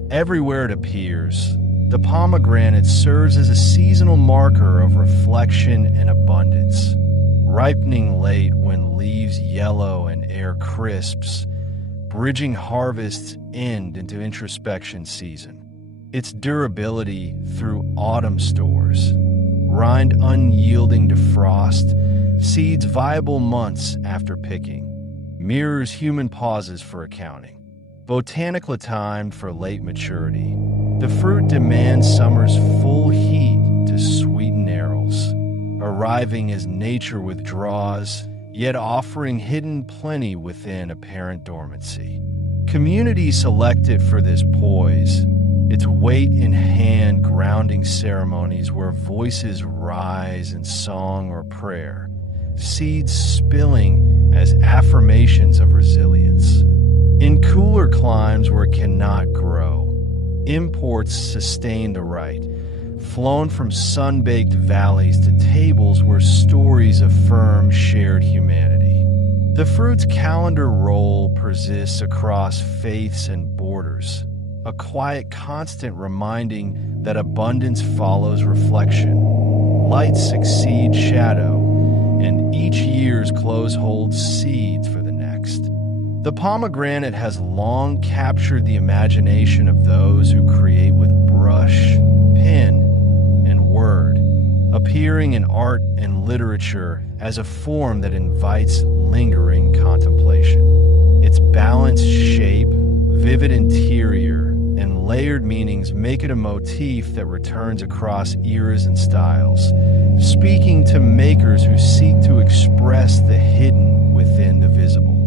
Everywhere it appears, the pomegranate serves as a seasonal marker of reflection and abundance, ripening late when leaves yellow and air crisps, bridging harvest's end into introspection season. Its durability through autumn stores, rind unyielding to frost, seeds viable months after picking, mirrors human pauses for accounting. Botanically timed for late maturity, the fruit demands summer's full heat to sweeten arrows, arriving as nature withdraws, yet offering hidden plenty within apparent dormancy. Community selected for this poise, its weight in hand grounding ceremonies where voices rise in song or prayer, seeds spilling as affirmations of resilience. In cooler climes where it cannot grow, imports sustain the right, flown from sun-baked valleys to tables where stories affirm shared humanity. The fruit's calendar role persists across faiths and borders, a quiet constant reminding that abundance follows reflection. Light succeeds shadow, and each year's close holds seeds for the next. The pomegranate has long captured the imagination of those who create with brush, pen, and word, appearing in art and literature as a form that invites lingering contemplation. Its balanced shape, vivid interior, and layered meanings make it a motif that returns across eras and styles, speaking to makers who seek to express the hidden within the visible.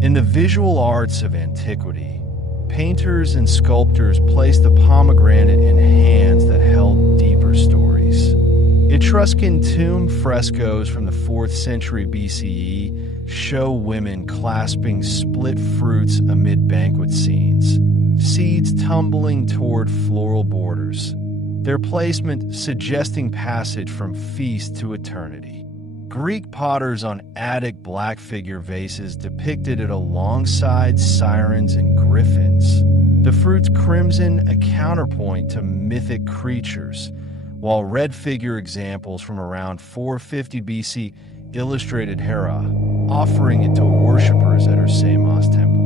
In the visual arts of antiquity, painters and sculptors placed the pomegranate in hands that held deeper stories. Etruscan tomb frescoes from the 4th century BCE show women clasping split fruits amid banquet scenes, seeds tumbling toward floral borders, their placement suggesting passage from feast to eternity. Greek potters on Attic black figure vases depicted it alongside sirens and griffins, the fruit's crimson a counterpoint to mythic creatures, while red figure examples from around 450 BC illustrated Hera, offering it to worshippers at her Samos temple.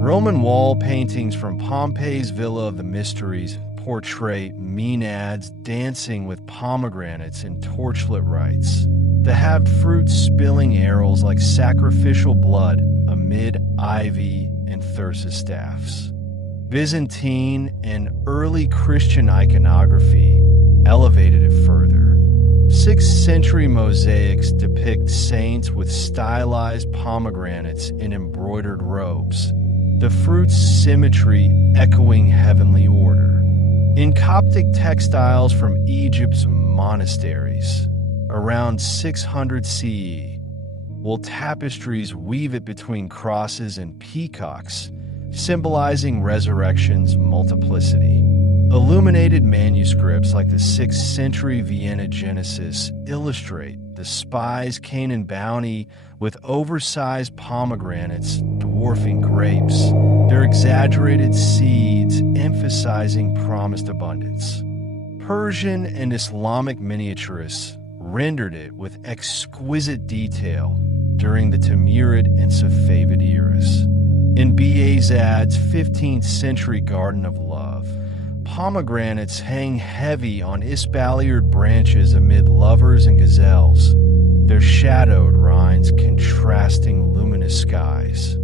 Roman wall paintings from Pompey's Villa of the Mysteries portray Maenads dancing with pomegranates in torchlit rites, the halved fruit spilling arrows like sacrificial blood amid ivy and thyrsus staffs. Byzantine and early Christian iconography elevated it further. 6th century mosaics depict saints with stylized pomegranates in embroidered robes, the fruit's symmetry echoing heavenly order. In Coptic textiles from Egypt's monasteries, around 600 CE, while tapestries weave it between crosses and peacocks, symbolizing resurrection's multiplicity. Illuminated manuscripts like the 6th century Vienna Genesis illustrate the spies' Canaan bounty with oversized pomegranates dwarfing grapes, their exaggerated seeds emphasizing promised abundance. Persian and Islamic miniaturists rendered it with exquisite detail during the Timurid and Safavid eras. In B.A.Zad's 15th century Garden of Love, pomegranates hang heavy on espaliered branches amid lovers and gazelles, their shadowed rinds contrasting luminous skies.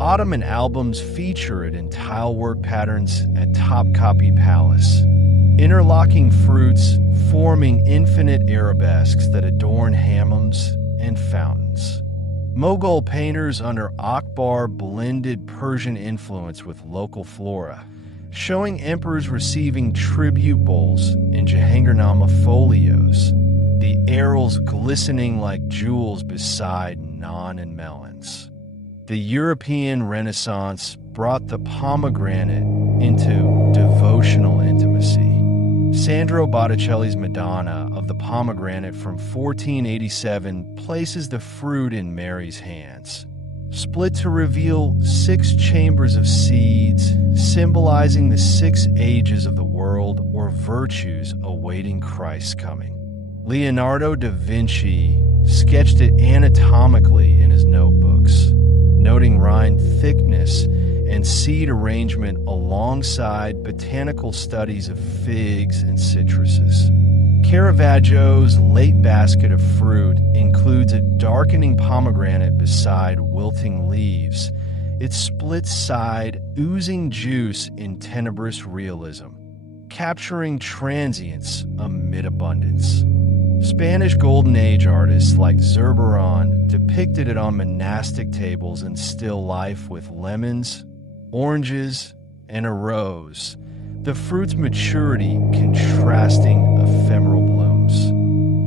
Ottoman albums feature it in tilework patterns at Topkapi Palace, interlocking fruits forming infinite arabesques that adorn hammams and fountains. Mughal painters under Akbar blended Persian influence with local flora, showing emperors receiving tribute bowls in Jahangirnama folios, the arils glistening like jewels beside naan and melons. The European Renaissance brought the pomegranate into devotional intimacy. Sandro Botticelli's Madonna of the Pomegranate from 1487 places the fruit in Mary's hands, split to reveal 6 chambers of seeds, symbolizing the 6 ages of the world or virtues awaiting Christ's coming. Leonardo da Vinci sketched it anatomically in his notebooks, noting rind thickness and seed arrangement alongside botanical studies of figs and citruses. Caravaggio's late basket of fruit includes a darkening pomegranate beside wilting leaves, its split side oozing juice in tenebrous realism, capturing transience amid abundance. Spanish Golden Age artists like Zurbarán depicted it on monastic tables in still life with lemons, oranges, and a rose, the fruit's maturity contrasting ephemeral blooms.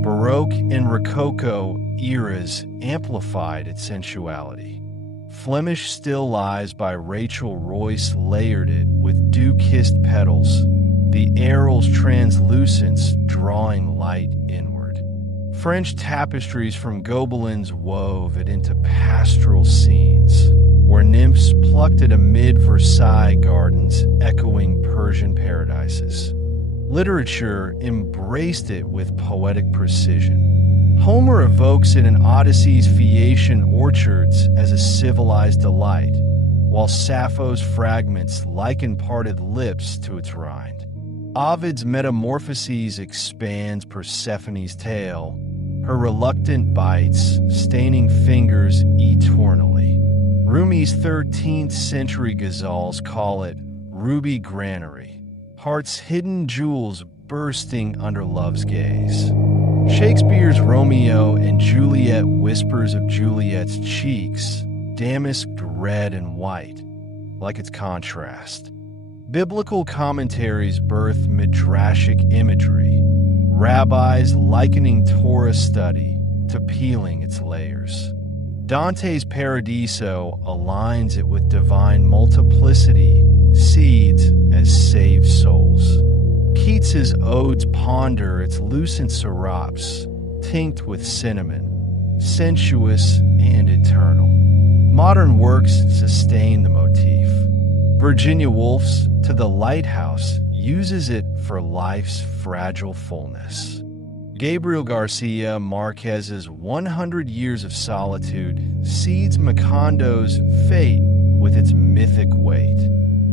Baroque and Rococo eras amplified its sensuality. Flemish Still Lives by Rachel Royce layered it with dew-kissed petals, the arils translucence drawing light inward. French tapestries from Gobelins wove it into pastoral scenes, where nymphs plucked it amid Versailles gardens echoing Persian paradises. Literature embraced it with poetic precision. Homer evokes it in Odyssey's Phaeacian orchards as a civilized delight, while Sappho's fragments liken parted lips to its rind. Ovid's Metamorphoses expands Persephone's tale, her reluctant bites staining fingers eternally. Rumi's 13th century ghazals call it ruby granary, heart's hidden jewels bursting under love's gaze. Shakespeare's Romeo and Juliet whispers of Juliet's cheeks, damasked red and white, like its contrast. Biblical commentaries birth midrashic imagery, rabbis likening Torah study to peeling its layers. Dante's Paradiso aligns it with divine multiplicity, seeds as saved souls. Keats's odes ponder its lucent syrops, tinct with cinnamon, sensuous and eternal. Modern works sustain the motif. Virginia Woolf's To the Lighthouse uses it for life's fragile fullness. Gabriel Garcia Marquez's 100 Years of Solitude seeds Macondo's fate with its mythic weight.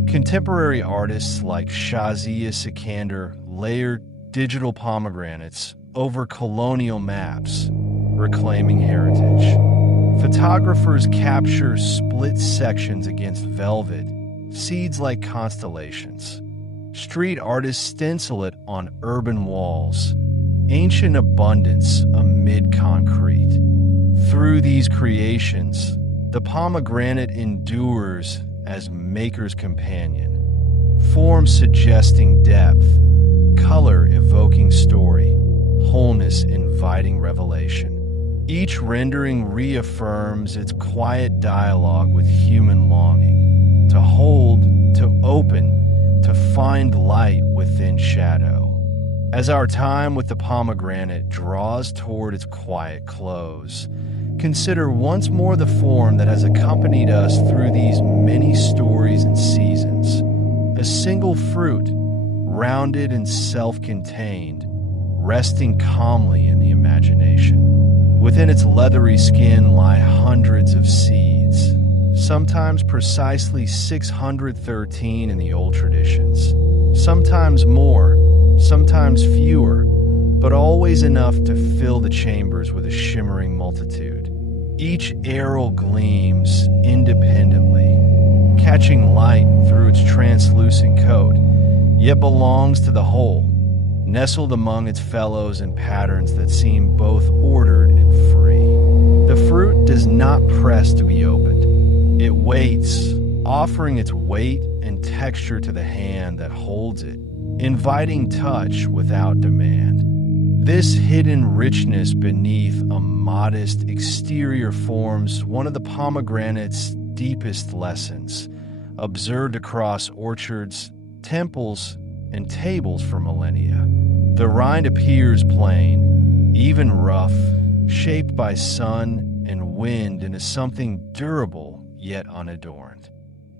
Contemporary artists like Shazia Sikander layered digital pomegranates over colonial maps, reclaiming heritage. Photographers capture split sections against velvet, seeds like constellations. Street artists stencil it on urban walls, ancient abundance amid concrete. Through these creations, the pomegranate endures as maker's companion, form suggesting depth, color evoking story, wholeness inviting revelation. Each rendering reaffirms its quiet dialogue with human longing, to hold, to open, to find light within shadow. As our time with the pomegranate draws toward its quiet close, consider once more the form that has accompanied us through these many stories and seasons. A single fruit, rounded and self-contained, resting calmly in the imagination. Within its leathery skin lie hundreds of seeds, sometimes precisely 613 in the old traditions, sometimes more, sometimes fewer, but always enough to fill the chambers with a shimmering multitude. Each arrow gleams independently, catching light through its translucent coat, yet belongs to the whole, nestled among its fellows in patterns that seem both ordered and free. The fruit does not press to be opened. It waits, offering its weight and texture to the hand that holds it, inviting touch without demand. This hidden richness beneath a modest exterior forms one of the pomegranate's deepest lessons, observed across orchards, temples, and tables for millennia. The rind appears plain, even rough, shaped by sun and wind into something durable yet unadorned.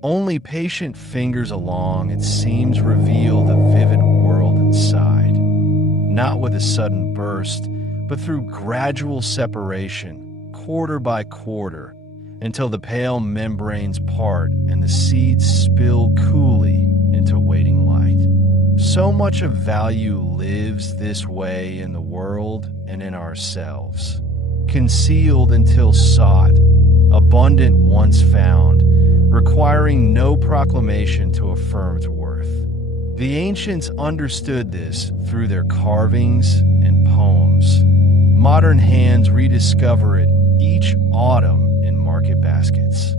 Only patient fingers along its seams reveal the vivid world inside, not with a sudden burst, but through gradual separation, quarter by quarter, until the pale membranes part and the seeds spill coolly into waiting light. So much of value lives this way in the world and in ourselves, concealed until sought, abundant once found, requiring no proclamation to affirm its worth. The ancients understood this through their carvings and poems. Modern hands rediscover it each autumn in market baskets.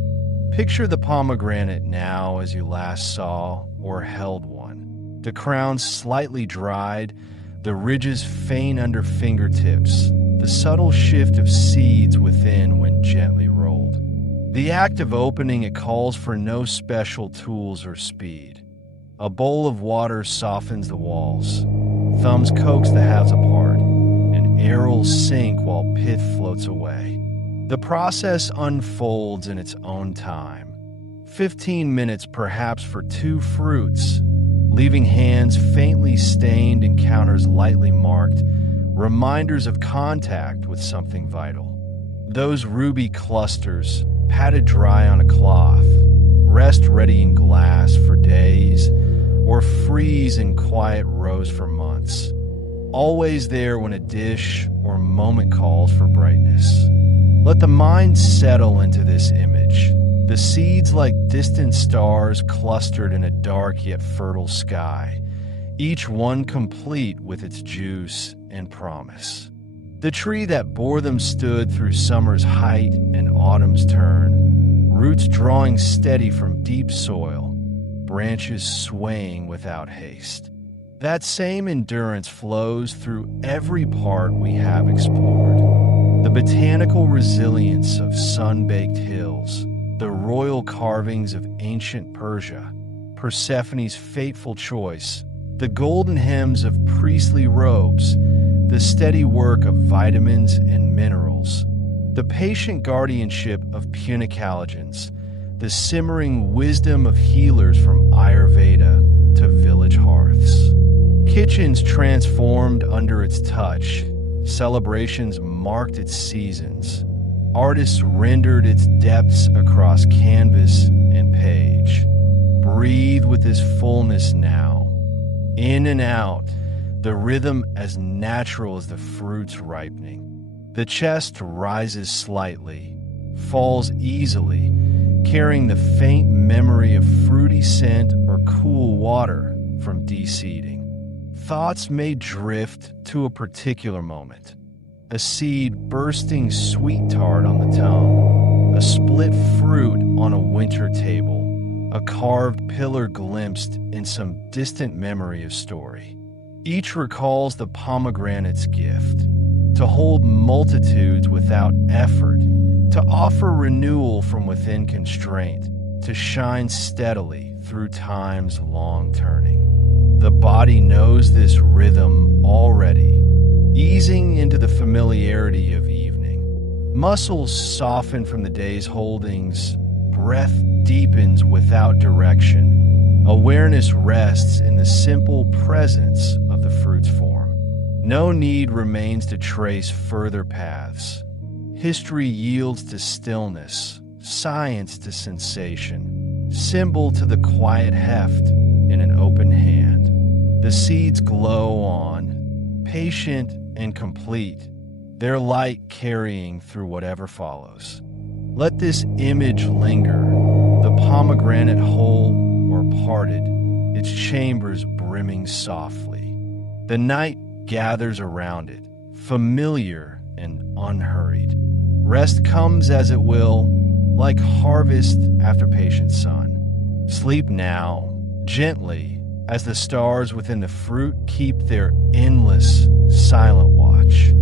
Picture the pomegranate now as you last saw or held one. The crown slightly dried, the ridges faint under fingertips, the subtle shift of seeds within when gently rolled. The act of opening it calls for no special tools or speed. A bowl of water softens the walls, thumbs coax the halves apart, and arrows sink while pith floats away. The process unfolds in its own time. 15 minutes perhaps for 2 fruits, leaving hands faintly stained and counters lightly marked, reminders of contact with something vital. Those ruby clusters, patted dry on a cloth, rest ready in glass for days, or freeze in quiet rows for months, always there when a dish or moment calls for brightness. Let the mind settle into this image, the seeds like distant stars clustered in a dark yet fertile sky, each one complete with its juice and promise. The tree that bore them stood through summer's height and autumn's turn, roots drawing steady from deep soil, branches swaying without haste. That same endurance flows through every part we have explored. The botanical resilience of sun-baked hills, the royal carvings of ancient Persia, Persephone's fateful choice, the golden hems of priestly robes, the steady work of vitamins and minerals, the patient guardianship of punic halogens, the simmering wisdom of healers from Ayurveda to village hearths. Kitchens transformed under its touch, celebrations marked its seasons, artists rendered its depths across canvas and page. Breathe with this fullness now, in and out, the rhythm as natural as the fruit's ripening. The chest rises slightly, falls easily, carrying the faint memory of fruity scent or cool water from de-seeding. Thoughts may drift to a particular moment. A seed bursting sweet tart on the tongue, a split fruit on a winter table, a carved pillar glimpsed in some distant memory of story. Each recalls the pomegranate's gift, to hold multitudes without effort, to offer renewal from within constraint, to shine steadily through time's long turning. The body knows this rhythm already, easing into the familiarity of evening. Muscles soften from the day's holdings, breath deepens without direction. Awareness rests in the simple presence of the fruit's form. No need remains to trace further paths. History yields to stillness, science to sensation, symbol to the quiet heft in an open hand. The seeds glow on, patient and complete, their light carrying through whatever follows. Let this image linger, the pomegranate whole or parted, its chambers brimming softly. The night gathers around it, familiar and unhurried. Rest comes as it will, like harvest after patient sun. Sleep now, gently, as the stars within the fruit keep their endless, silent watch.